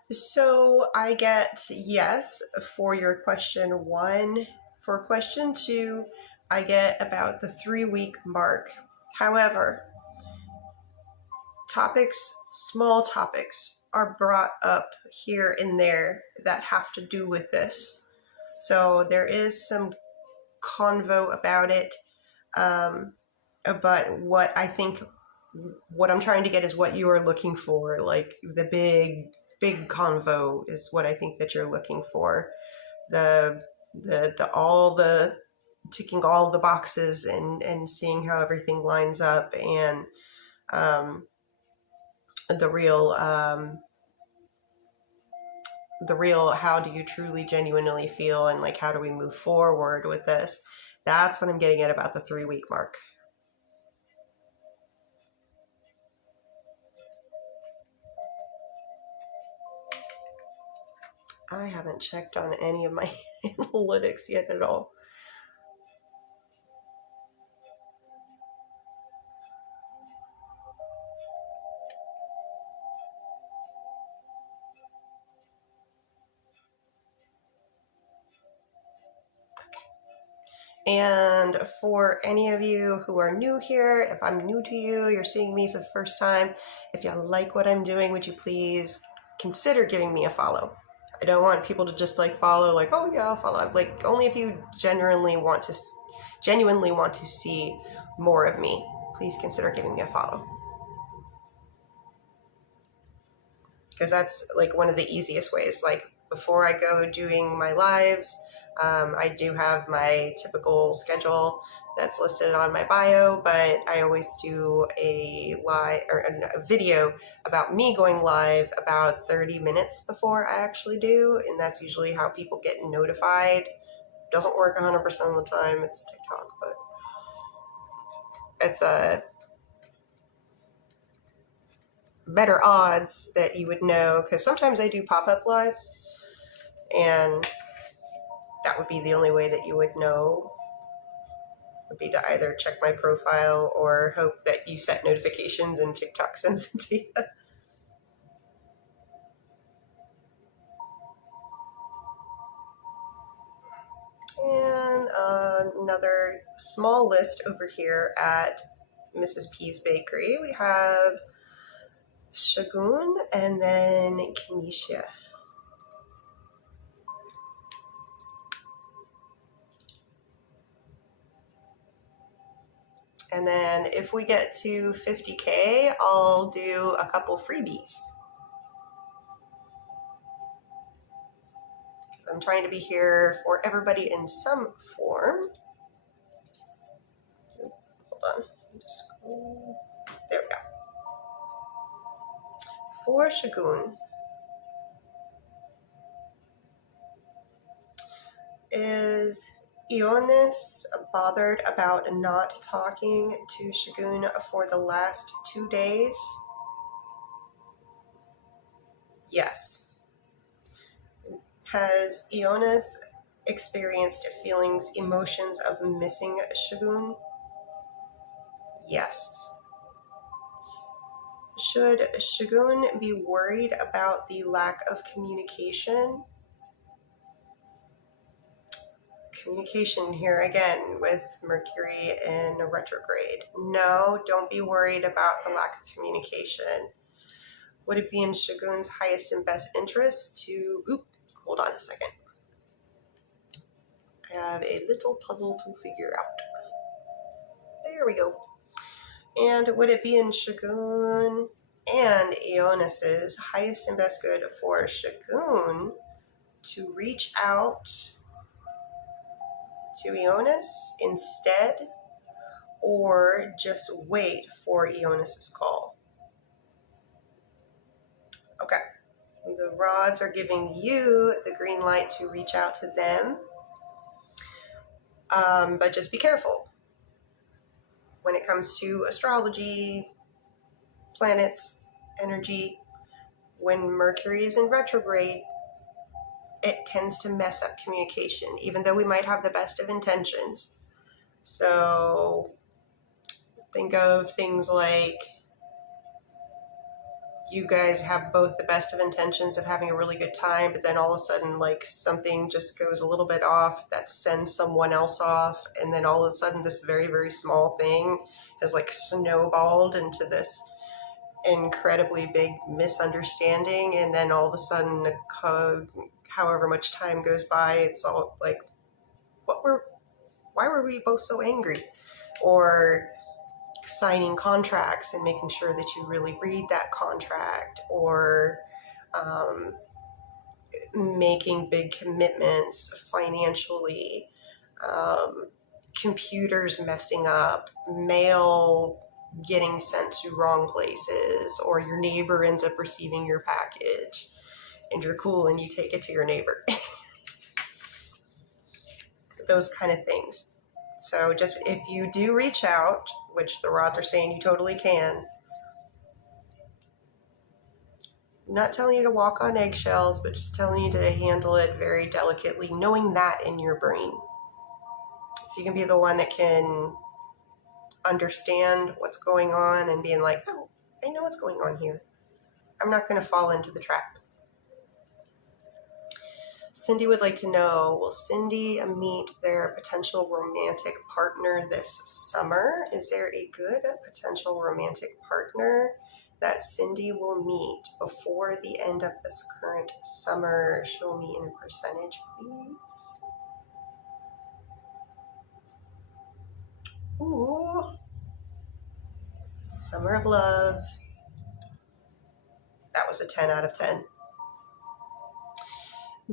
So I get yes for your question 1. For question 2, I get about the 3-week mark. However, small topics are brought up here and there that have to do with this. So there is some convo about it, but what I'm trying to get is what you are looking for, like the big convo is what I think that you're looking for. The ticking all the boxes and seeing how everything lines up, and the real how do you truly genuinely feel, and like how do we move forward with this. That's what I'm getting at about the 3-week mark. I haven't checked on any of my analytics yet at all. And for any of you who are new here, if I'm new to you, you're seeing me for the first time, if you like what I'm doing, would you please consider giving me a follow? I don't want people to just like follow, like, oh yeah, I'll follow. Like, only if you genuinely want to see more of me, please consider giving me a follow. Because that's like one of the easiest ways. Like, before I go doing my lives, I do have my typical schedule that's listed on my bio, but I always do a live or a video about me going live about 30 minutes before I actually do, and that's usually how people get notified. Doesn't work 100% of the time. It's TikTok, but it's a better odds that you would know, because sometimes I do pop-up lives, and that would be the only way that you would know, would be to either check my profile or hope that you set notifications and TikTok sends it to you. And another small list over here at Mrs. P's Bakery. We have Shagun and then Kenesha. And then if we get to 50K, I'll do a couple freebies. Because I'm trying to be here for everybody in some form. Hold on. There we go. For Shagun, is Ionis bothered about not talking to Shagun for the last 2 days? Yes. Has Ionis experienced feelings, emotions of missing Shagun? Yes. Should Shagun be worried about the lack of communication? Communication here again with Mercury in retrograde. No, don't be worried about the lack of communication. Would it be in Shagun's highest and best interest to... hold on a second. I have a little puzzle to figure out. There we go. And would it be in Shagun and Ionis's highest and best good for Shagun to reach out to Ionis instead, or just wait for Ionis's call? Okay. The rods are giving you the green light to reach out to them, but just be careful when it comes to astrology, planets, energy. When Mercury is in retrograde, it tends to mess up communication, even though we might have the best of intentions. So think of things like you guys have both the best of intentions of having a really good time, but then all of a sudden, like, something just goes a little bit off that sends someone else off, and then all of a sudden this very, very small thing has like snowballed into this incredibly big misunderstanding, and then all of a sudden, however much time goes by, it's all like, why were we both so angry? Or signing contracts and making sure that you really read that contract, or making big commitments financially, computers messing up, mail getting sent to wrong places, or your neighbor ends up receiving your package and you're cool and you take it to your neighbor. Those kind of things. So just if you do reach out, which the rods are saying you totally can, I'm not telling you to walk on eggshells, but just telling you to handle it very delicately, knowing that in your brain. If you can be the one that can understand what's going on and being like, oh, I know what's going on here. I'm not going to fall into the trap. Cindy would like to know, will Cindy meet their potential romantic partner this summer? Is there a good potential romantic partner that Cindy will meet before the end of this current summer? Show me in percentage, please. Ooh. Summer of Love. That was a 10 out of 10.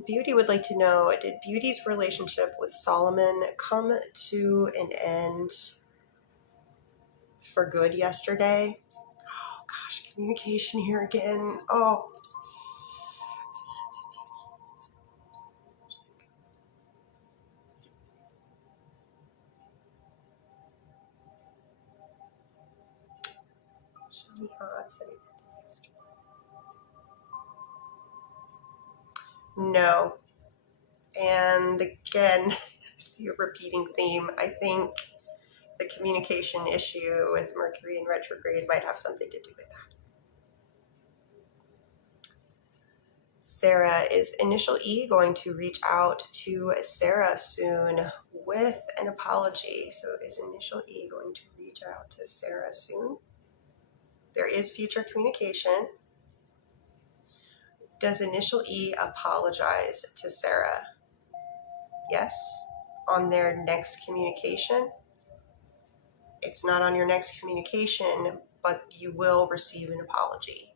Beauty would like to know, did Beauty's relationship with Solomon come to an end for good yesterday? Oh gosh, communication here again. Oh. Show me odds that it ended yesterday. No. And again, I see a repeating theme. I think the communication issue with Mercury in retrograde might have something to do with that. Sarah, is Initial E going to reach out to Sarah soon with an apology? So is Initial E going to reach out to Sarah soon? There is future communication. Does Initial E apologize to Sarah? Yes. On their next communication? It's not on your next communication, but you will receive an apology.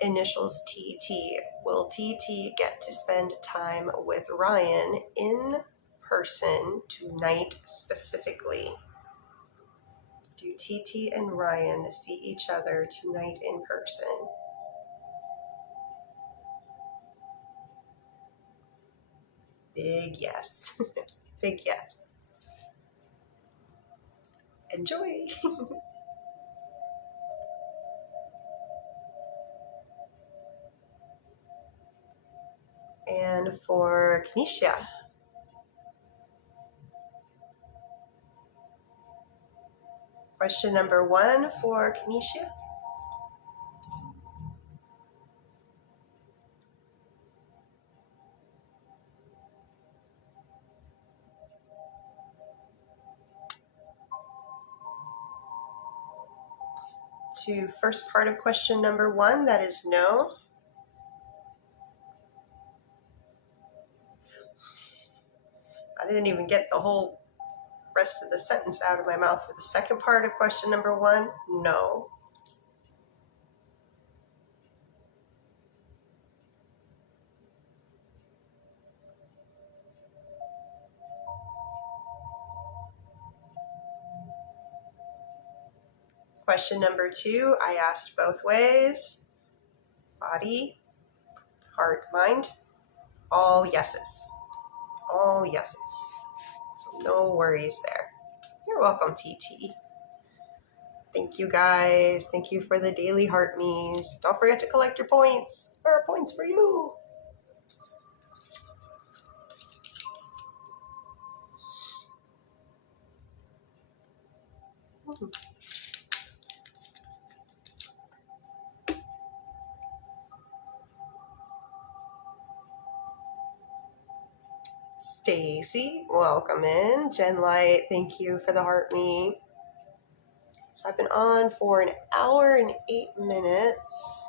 Initials TT. Will TT get to spend time with Ryan in person tonight specifically? Do TT and Ryan see each other tonight in person? Big yes. Big yes. Enjoy. And for Kenesha. Question number 1 for Kenesha. To first part of question number 1, that is no. I didn't even get the whole rest of the sentence out of my mouth for the second part of question number 1, no. Question number 2, I asked both ways. Body, heart, mind, all yeses. All yeses. So no worries there. You're welcome, TT. Thank you guys. Thank you for the daily heart me's. Don't forget to collect your points. There are points for you. Stacy, welcome in. Jen Light, thank you for the heart me. So I've been on for an hour and 8 minutes.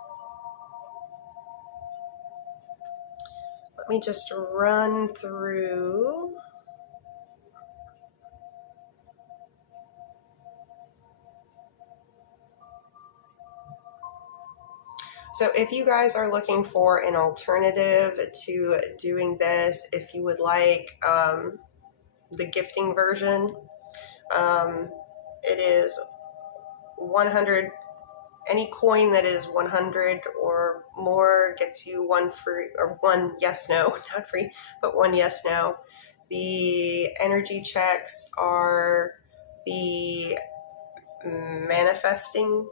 Let me just run through. So if you guys are looking for an alternative to doing this, if you would like the gifting version, it is 100. Any coin that is 100 or more gets you one free, or one yes, no, not free, but one yes, no. The energy checks are the manifesting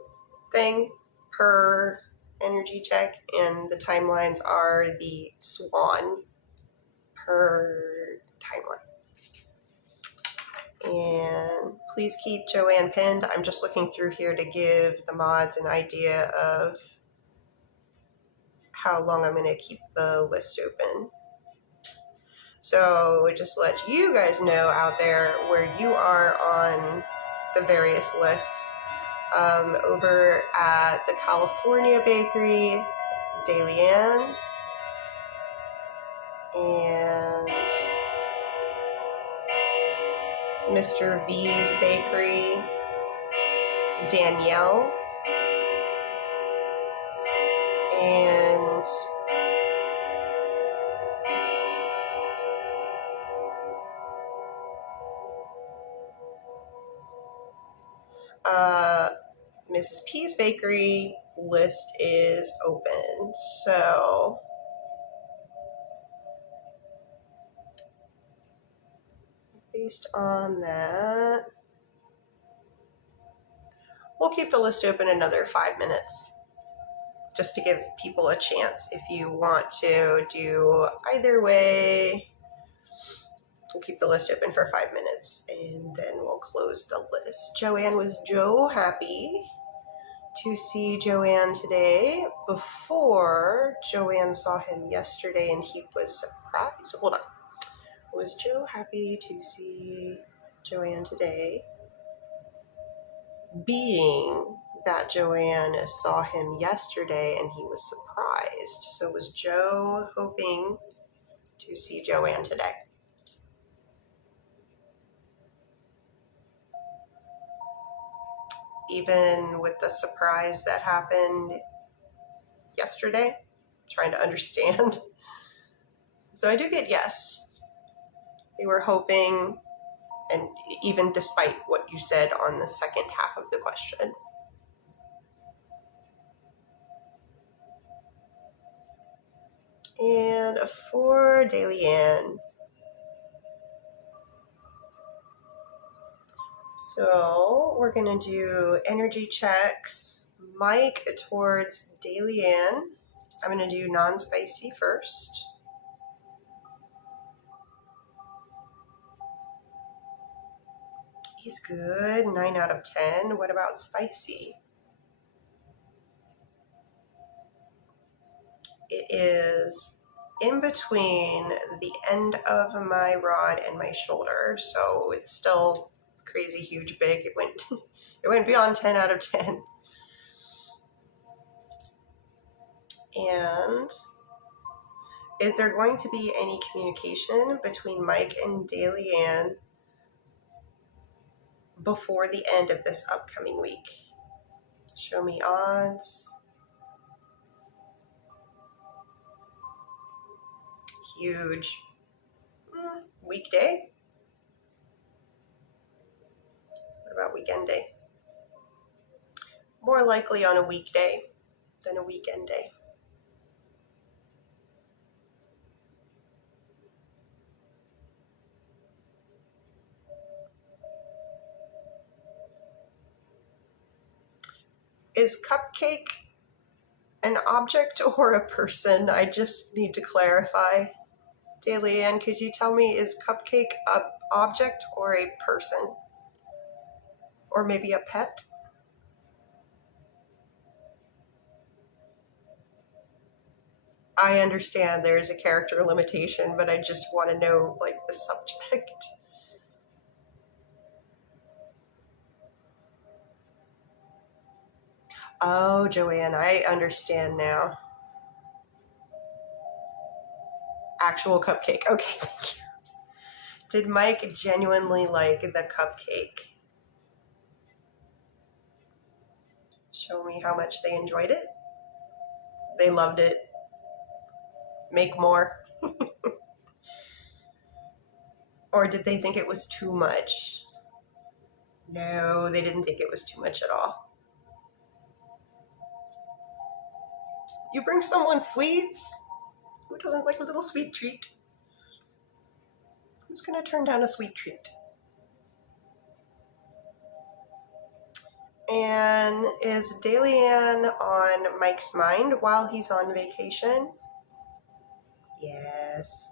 thing per energy check, and the timelines are the swan per timeline. And please keep Joanne pinned. I'm just looking through here to give the mods an idea of how long I'm going to keep the list open. So just let you guys know out there where you are on the various lists. Over at the California Bakery, Dalian, and Mr. V's Bakery, Danielle, and Mrs. P's bakery list is open. So based on that, we'll keep the list open another 5 minutes just to give people a chance. If you want to do either way, we'll keep the list open for 5 minutes and then we'll close the list. Joanne, was Joe happy to see Joanne today? Before, Joanne saw him yesterday and he was surprised. Hold on. Was Joe happy to see Joanne today? Being that Joanne saw him yesterday and he was surprised. So was Joe hoping to see Joanne today? Even with the surprise that happened yesterday? Trying to understand. So I do get yes. They were hoping, and even despite what you said on the second half of the question. And for Daily-Ann. So we're going to do energy checks. Mike towards Daily-Ann. I'm going to do non-spicy first. He's good, 9 out of 10. What about spicy? It is in between the end of my rod and my shoulder, so it's still crazy huge big. It went beyond 10 out of 10. And is there going to be any communication between Mike and Daily-Ann before the end of this upcoming week? Show me odds. Huge. Weekday? What about weekend day? More likely on a weekday than a weekend day. Is Cupcake an object or a person? I just need to clarify. Daily-Ann, could you tell me, is Cupcake an object or a person? Or maybe a pet? I understand there is a character limitation, but I just want to know, like, the subject. Oh, Joanne, I understand now. Actual cupcake. Okay, thank you. Did Mike genuinely like the cupcake? Show me how much they enjoyed it. They loved it. Make more. Or did they think it was too much? No, they didn't think it was too much at all. You bring someone sweets? Who doesn't like a little sweet treat? Who's going to turn down a sweet treat? And is Daily-Ann on Mike's mind while he's on vacation? Yes.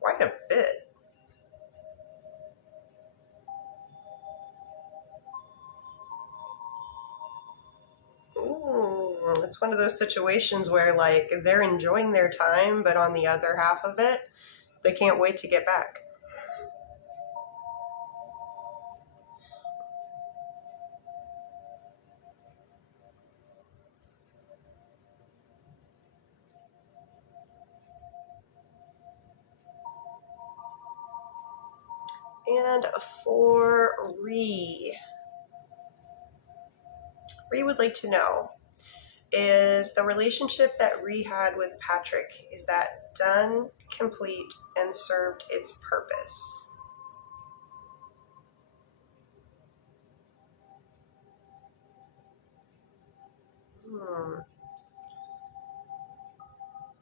Quite a bit. It's one of those situations where, like, they're enjoying their time, but on the other half of it, they can't wait to get back. And for Ree would like to know, is the relationship that Ree had with Patrick, is that done, complete, and served its purpose?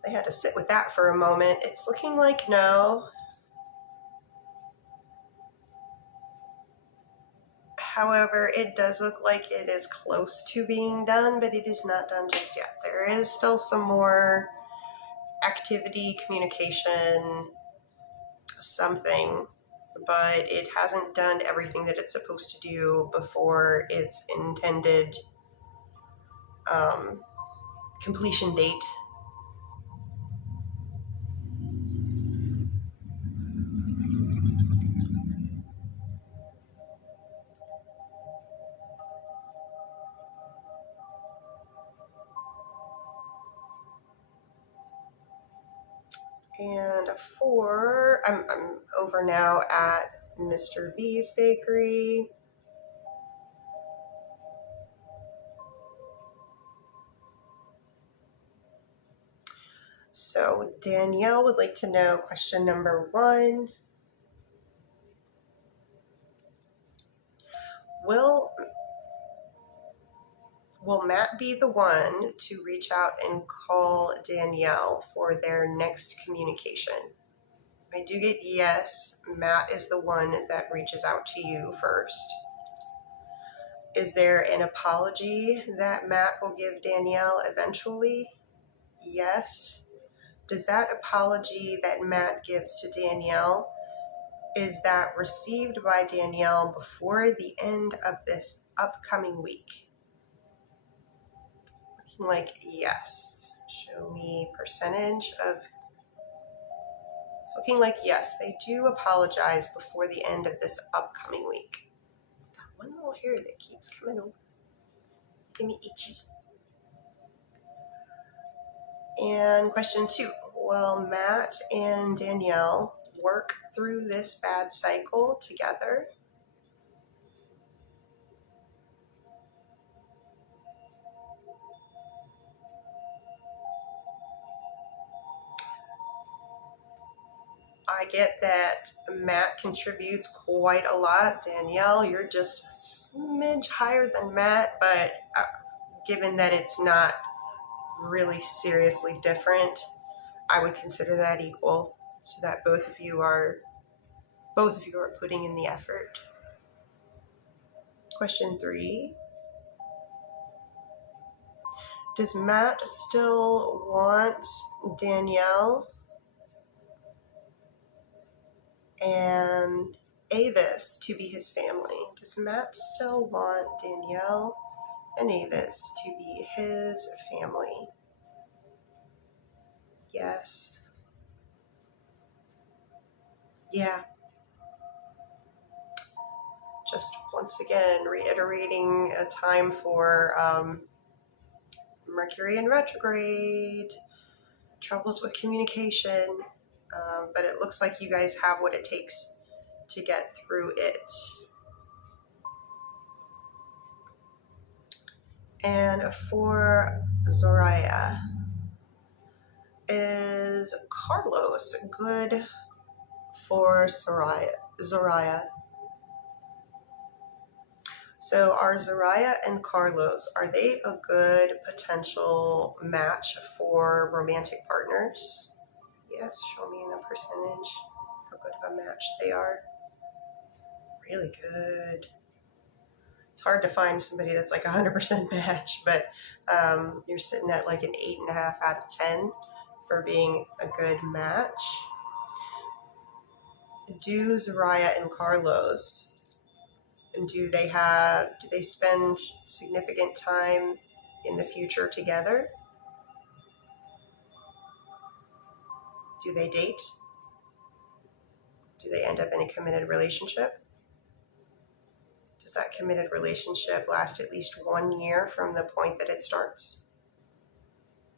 They had to sit with that for a moment. It's looking like no. However, it does look like it is close to being done, but it is not done just yet. There is still some more activity, communication, something, but it hasn't done everything that it's supposed to do before its intended completion date. And a 4, I'm over now at Mr. V's Bakery. So Danielle would like to know question number 1. Will Matt be the one to reach out and call Danielle for their next communication? I do get yes, Matt is the one that reaches out to you first. Is there an apology that Matt will give Danielle eventually? Yes. Does that apology that Matt gives to Danielle, is that received by Danielle before the end of this upcoming week? Looking like yes. Show me percentage of. It's looking like yes, they do apologize before the end of this upcoming week. That one little hair that keeps coming over. Give me itchy. And question 2, will Matt and Danielle work through this bad cycle together? I get that Matt contributes quite a lot. Danielle, you're just a smidge higher than Matt, but given that it's not really seriously different, I would consider that equal, so that both of you are putting in the effort. Question 3. Does Matt still want Danielle and Avis to be his family? Does Matt still want Danielle and Avis to be his family? Yes. Yeah. Just once again, reiterating a time for Mercury in retrograde, troubles with communication, but it looks like you guys have what it takes to get through it. And for Zoraya, is Carlos good for Zoraya? So are Zoraya and Carlos, are they a good potential match for romantic partners? Yes, show me in a percentage how good of a match they are. Really good. It's hard to find somebody that's like 100% match, but you're sitting at like an 8.5 out of 10 for being a good match. Do Zoraya and Carlos, do they spend significant time in the future together? Do they date? Do they end up in a committed relationship? Does that committed relationship last at least 1 year from the point that it starts?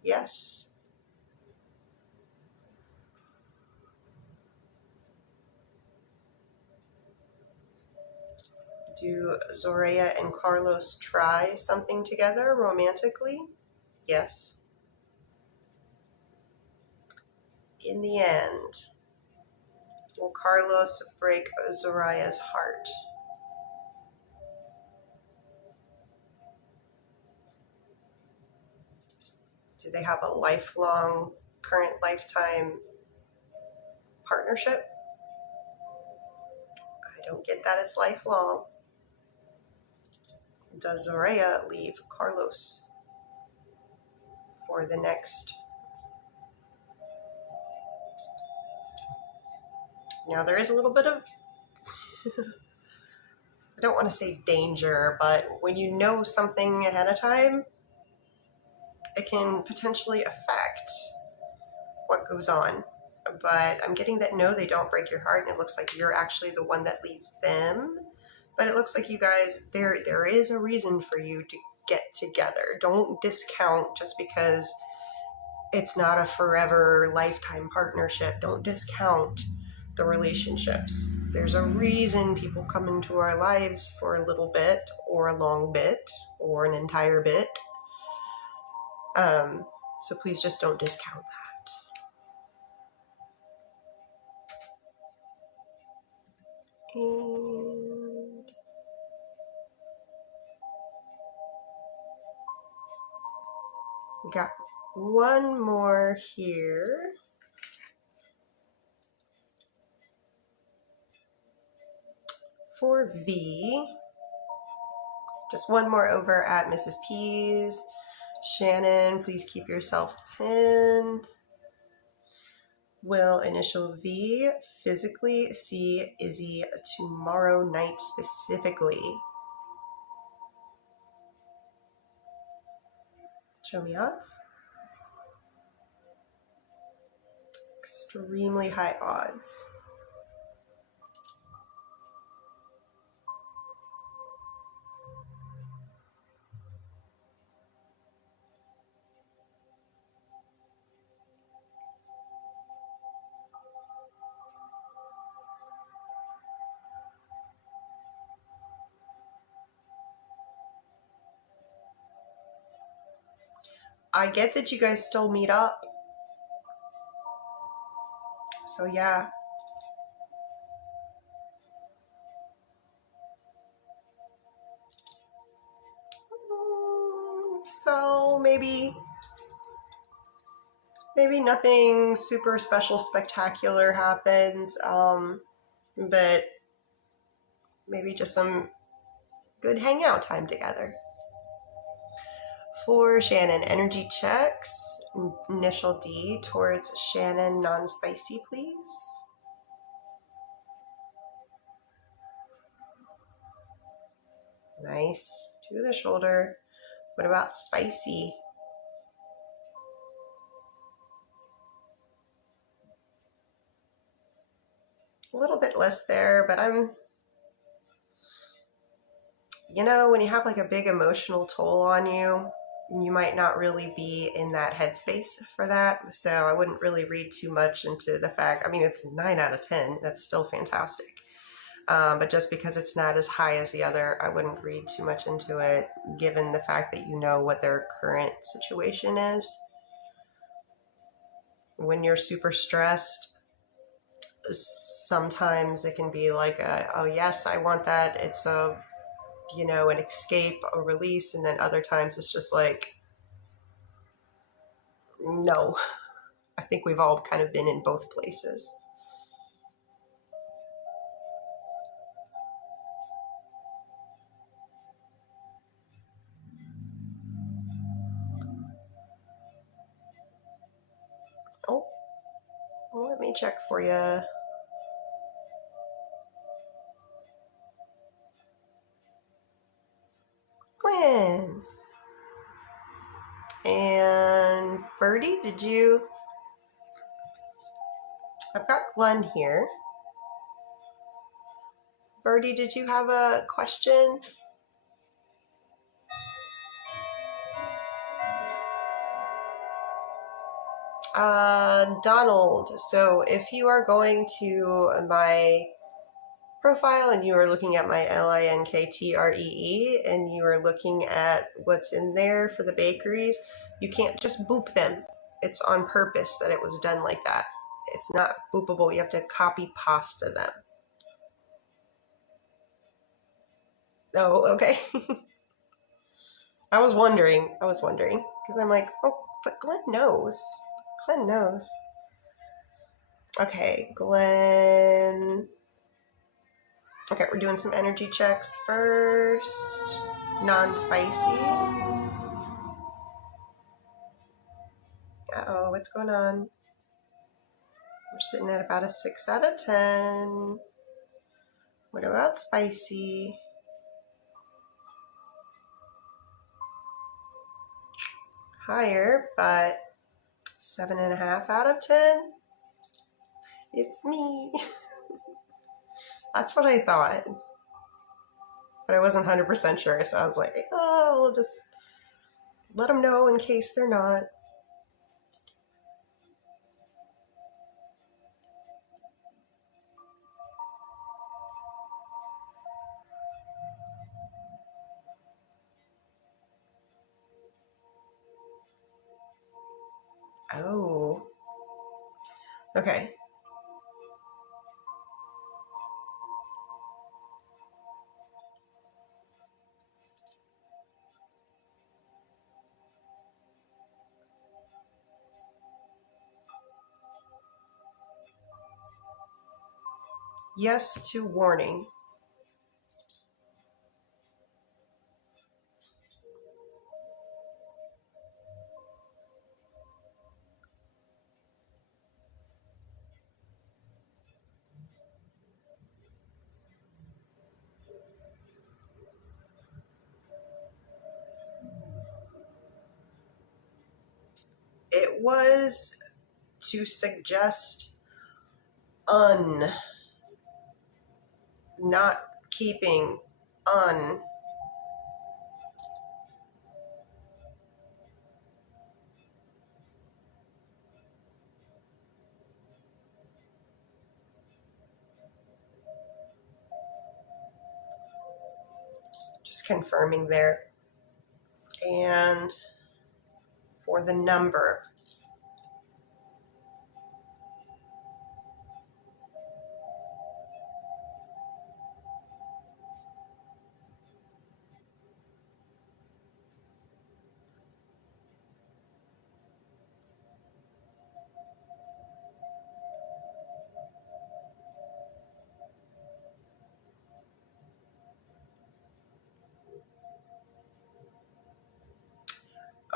Yes. Do Zoraya and Carlos try something together romantically? Yes. In the end, will Carlos break Zoraya's heart? Do they have a lifelong, current lifetime partnership? I don't get that it's lifelong. Does Zoraya leave Carlos for the next? Now there is a little bit of, I don't want to say danger, but when you know something ahead of time, it can potentially affect what goes on. But I'm getting that no, they don't break your heart, and it looks like you're actually the one that leaves them. But it looks like you guys, there is a reason for you to get together. Don't discount just because it's not a forever lifetime partnership. Don't discount the relationships. There's a reason people come into our lives for a little bit or a long bit or an entire bit. So please just don't discount that. And got one more here. For V, just one more over at Mrs. P's. Shannon, please keep yourself pinned. Will initial V physically see Izzy tomorrow night specifically? Show me odds. Extremely high odds. I get that you guys still meet up. So yeah. So maybe nothing super special, spectacular happens, but maybe just some good hangout time together. For Shannon, energy checks, initial D towards Shannon, non-spicy, please. Nice, to the shoulder. What about spicy? A little bit less there, but you know, when you have like a big emotional toll on you, you might not really be in that headspace for that. So I wouldn't really read too much into the fact, I mean, it's 9 out of 10. That's still fantastic. But just because it's not as high as the other, I wouldn't read too much into it, given the fact that you know what their current situation is. When you're super stressed, sometimes it can be like, oh yes, I want that. It's a, you know, an escape, a release, and then other times it's just like, no. I think we've all kind of been in both places. Oh, well, let me check for you. Glenn. And Birdie, did you? I've got Glenn here. Birdie, did you have a question? Donald, so if you are going to my profile and you are looking at my LINKTREE and you are looking at what's in there for the bakeries, you can't just boop them. It's on purpose that it was done like that. It's not boopable. You have to copy pasta them. Oh, okay. I was wondering because I'm like, oh, But Glenn knows. Glenn knows. Okay, Glenn. Okay, we're doing some energy checks first. Non-spicy. Uh-oh, what's going on? We're sitting at about a 6 out of 10. What about spicy? Higher, but 7.5 out of 10. It's me. That's what I thought. But I wasn't 100% sure, so I was like, oh, we'll just let them know in case they're not. Oh. Okay. Yes to warning. It was to suggest not keeping, just confirming there. And for the number,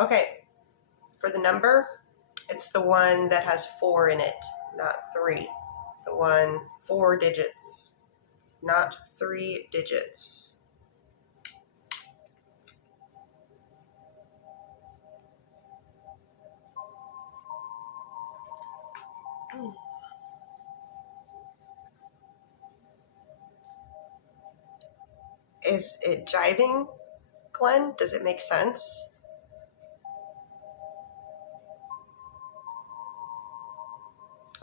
okay, for the number, it's the one that has 4 in it, not 3. The one 4 digits, not 3 digits. Is it jiving, Glenn? Does it make sense?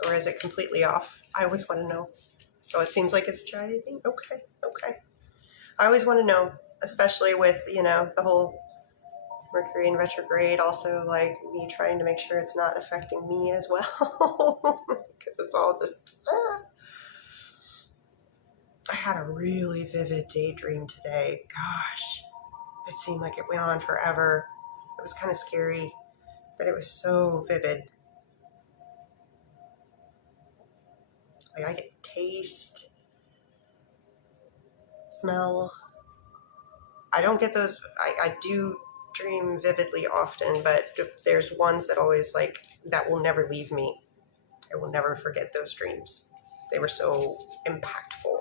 Or is it completely off? I always want to know. So it seems like it's jiving? Okay, okay. I always want to know, especially with, the whole Mercury in retrograde, also like me trying to make sure it's not affecting me as well. Because it's all just, I had a really vivid daydream today. Gosh, it seemed like it went on forever. It was kind of scary, but it was so vivid. Like I could taste, smell. I don't get those. I do dream vividly often, but there's ones that always that will never leave me. I will never forget those dreams. They were so impactful.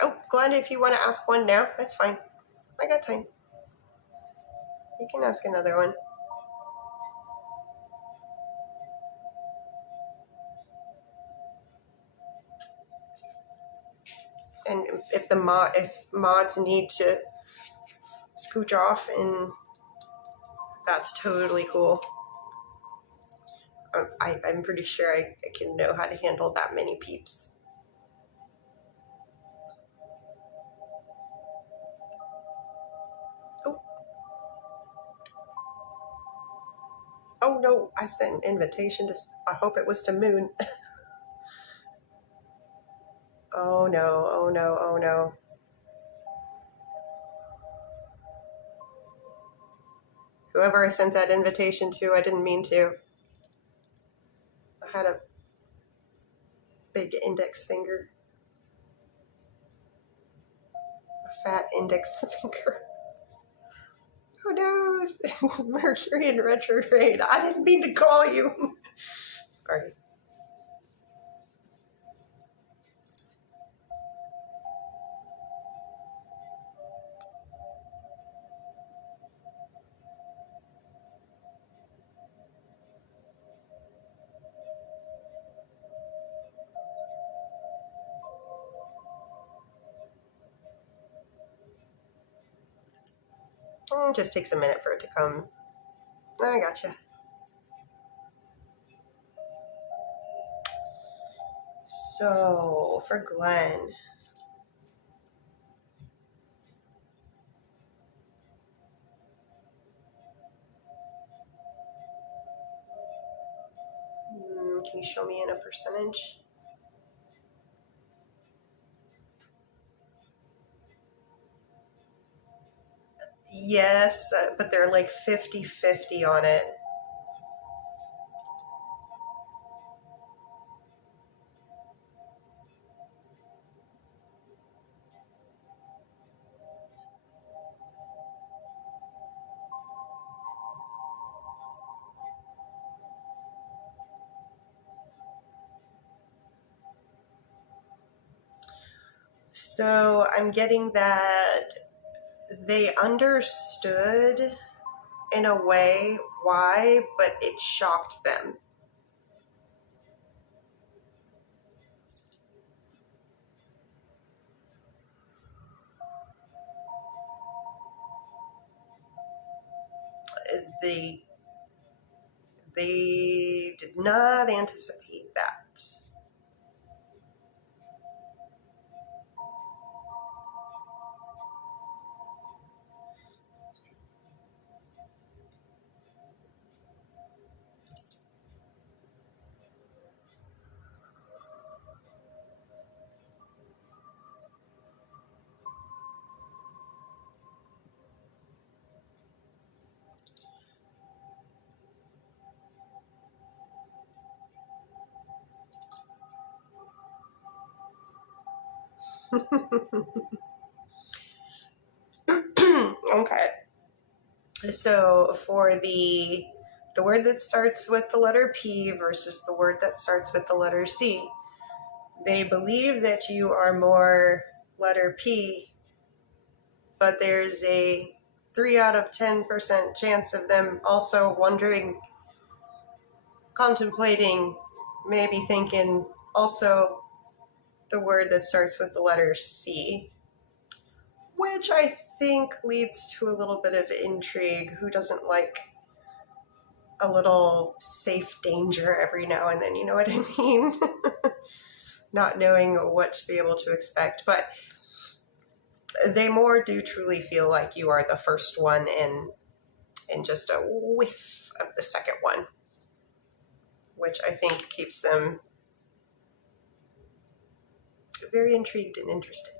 Oh, Glenda, if you want to ask one now, that's fine. I got time. You can ask another one. And if mods need to scooch off, and that's totally cool. I'm pretty sure I can know how to handle that many peeps. Oh no, I sent an invitation to, I hope it was to Moon. Oh no, oh no, oh no. Whoever I sent that invitation to, I didn't mean to. I had a big index finger. A fat index finger. Who knows? Mercury in retrograde. I didn't mean to call you. Sorry. Oh, it just takes a minute for it to come. I gotcha. So, for Glenn. Can you show me in a percentage? Yes, but they're like 50-50 on it. So I'm getting that they understood in a way why, but it shocked them. They did not anticipate that. Okay. So for the word that starts with the letter P versus the word that starts with the letter C, they believe that you are more letter P, but there's a 3 out of 10% chance of them also wondering, contemplating, maybe thinking also the word that starts with the letter C, which I think leads to a little bit of intrigue. Who doesn't like a little safe danger every now and then, you know what I mean? Not knowing what to be able to expect. But they more do truly feel like you are the first one and just a whiff of the second one, which I think keeps them very intrigued and interested.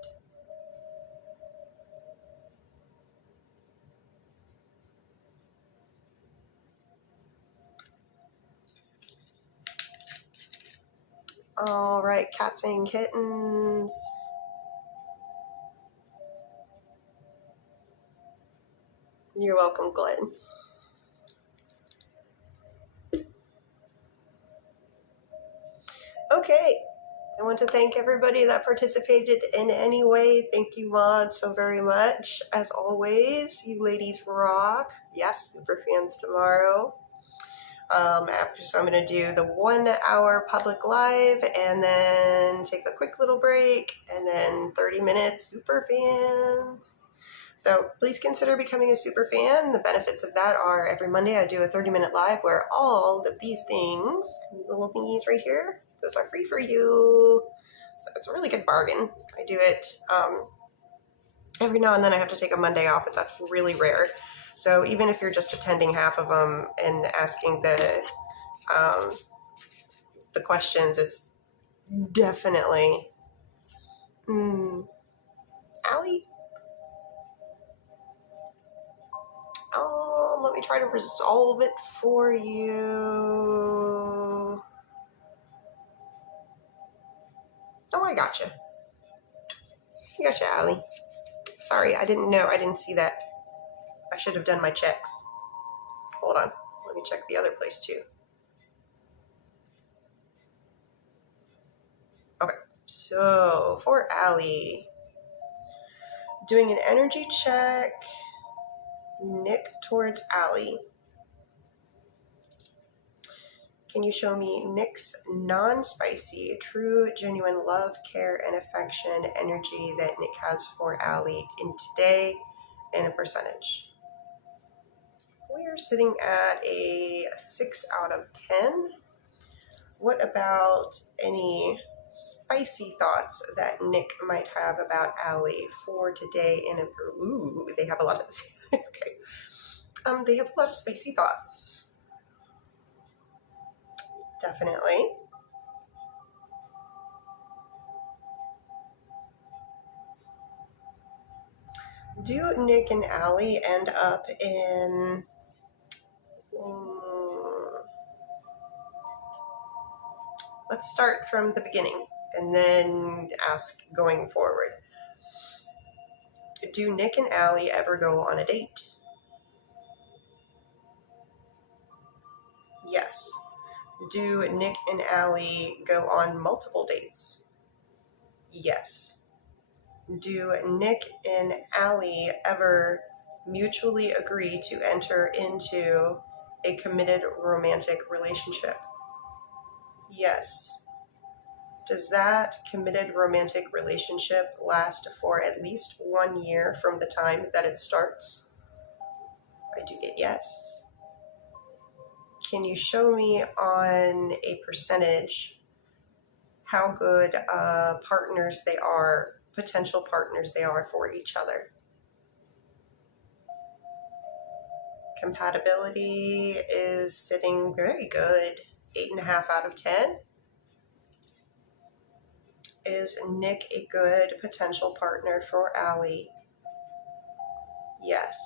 All right, cats and kittens. You're welcome, Glenn. Okay, I want to thank everybody that participated in any way. Thank you, Maud, so very much. As always, you ladies rock. Yes, super fans tomorrow. So I'm going to do the 1 hour public live and then take a quick little break and then 30 minutes super fans. So please consider becoming a super fan. The benefits of that are every Monday I do a 30-minute live where all of these things, little thingies right here, those are free for you. So it's a really good bargain. I do it every now and then. I have to take a Monday off, but that's really rare. So even if you're just attending half of them and asking the questions, it's definitely Allie. Oh, let me try to resolve it for you. Oh, I gotcha. Gotcha, Allie. Sorry, I didn't know. I didn't see that. I should have done my checks. Hold on. Let me check the other place too. Okay, so for Allie, doing an energy check, Nick towards Allie. Can you show me Nick's non-spicy, true, genuine love, care, and affection energy that Nick has for Allie in today and a percentage? We are sitting at a 6 out of 10. What about any spicy thoughts that Nick might have about Allie for today in a... Ooh, they have a lot of... Okay. They have a lot of spicy thoughts. Definitely. Do Nick and Allie end up in... let's start from the beginning and then ask going forward. Do Nick and Allie ever go on a date? Yes. Do Nick and Allie go on multiple dates? Yes. Do Nick and Allie ever mutually agree to enter into a committed romantic relationship? Yes. Does that committed romantic relationship last for at least 1 year from the time that it starts? I do get yes. Can you show me on a percentage how good partners they are, potential partners they are for each other? Compatibility is sitting very good, 8.5 out of 10. Is Nick a good potential partner for Allie? Yes.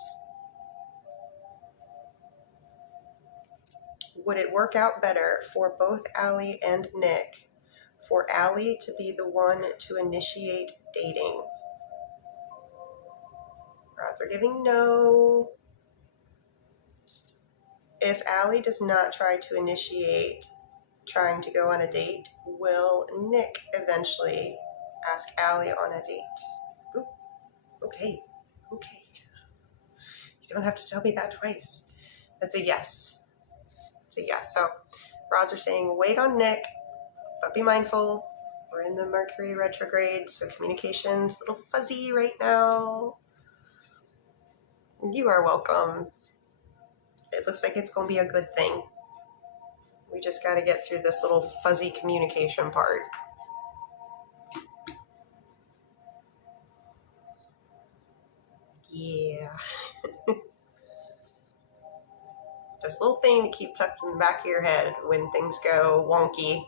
Would it work out better for both Allie and Nick for Allie to be the one to initiate dating? Odds are giving no. If Allie does not try to initiate trying to go on a date, will Nick eventually ask Allie on a date? Ooh, okay. You don't have to tell me that twice. That's a yes. It's a yes. So rods are saying wait on Nick, but be mindful. We're in the Mercury retrograde, so communication's a little fuzzy right now. You are welcome. It looks like it's going to be a good thing. We just got to get through this little fuzzy communication part. Yeah. This little thing to keep tucked in the back of your head when things go wonky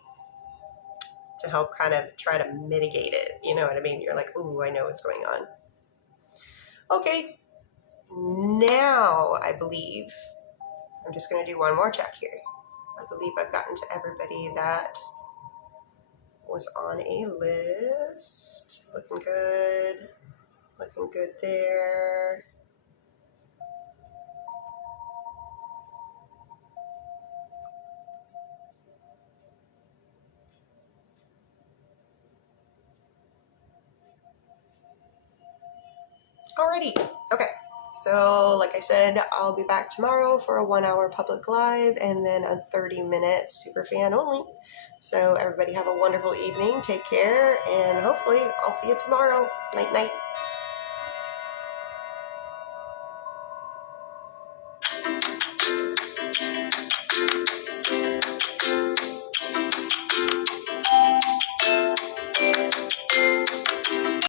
to help kind of try to mitigate it. You know what I mean? You're like, ooh, I know what's going on. Okay. Now, I believe, I'm just going to do one more check here. I believe I've gotten to everybody that was on a list. Looking good. Looking good there. Alrighty. Okay. So, like I said, I'll be back tomorrow for a 1-hour public live and then a 30-minute super fan only. So, everybody have a wonderful evening. Take care, and hopefully I'll see you tomorrow. Night, night.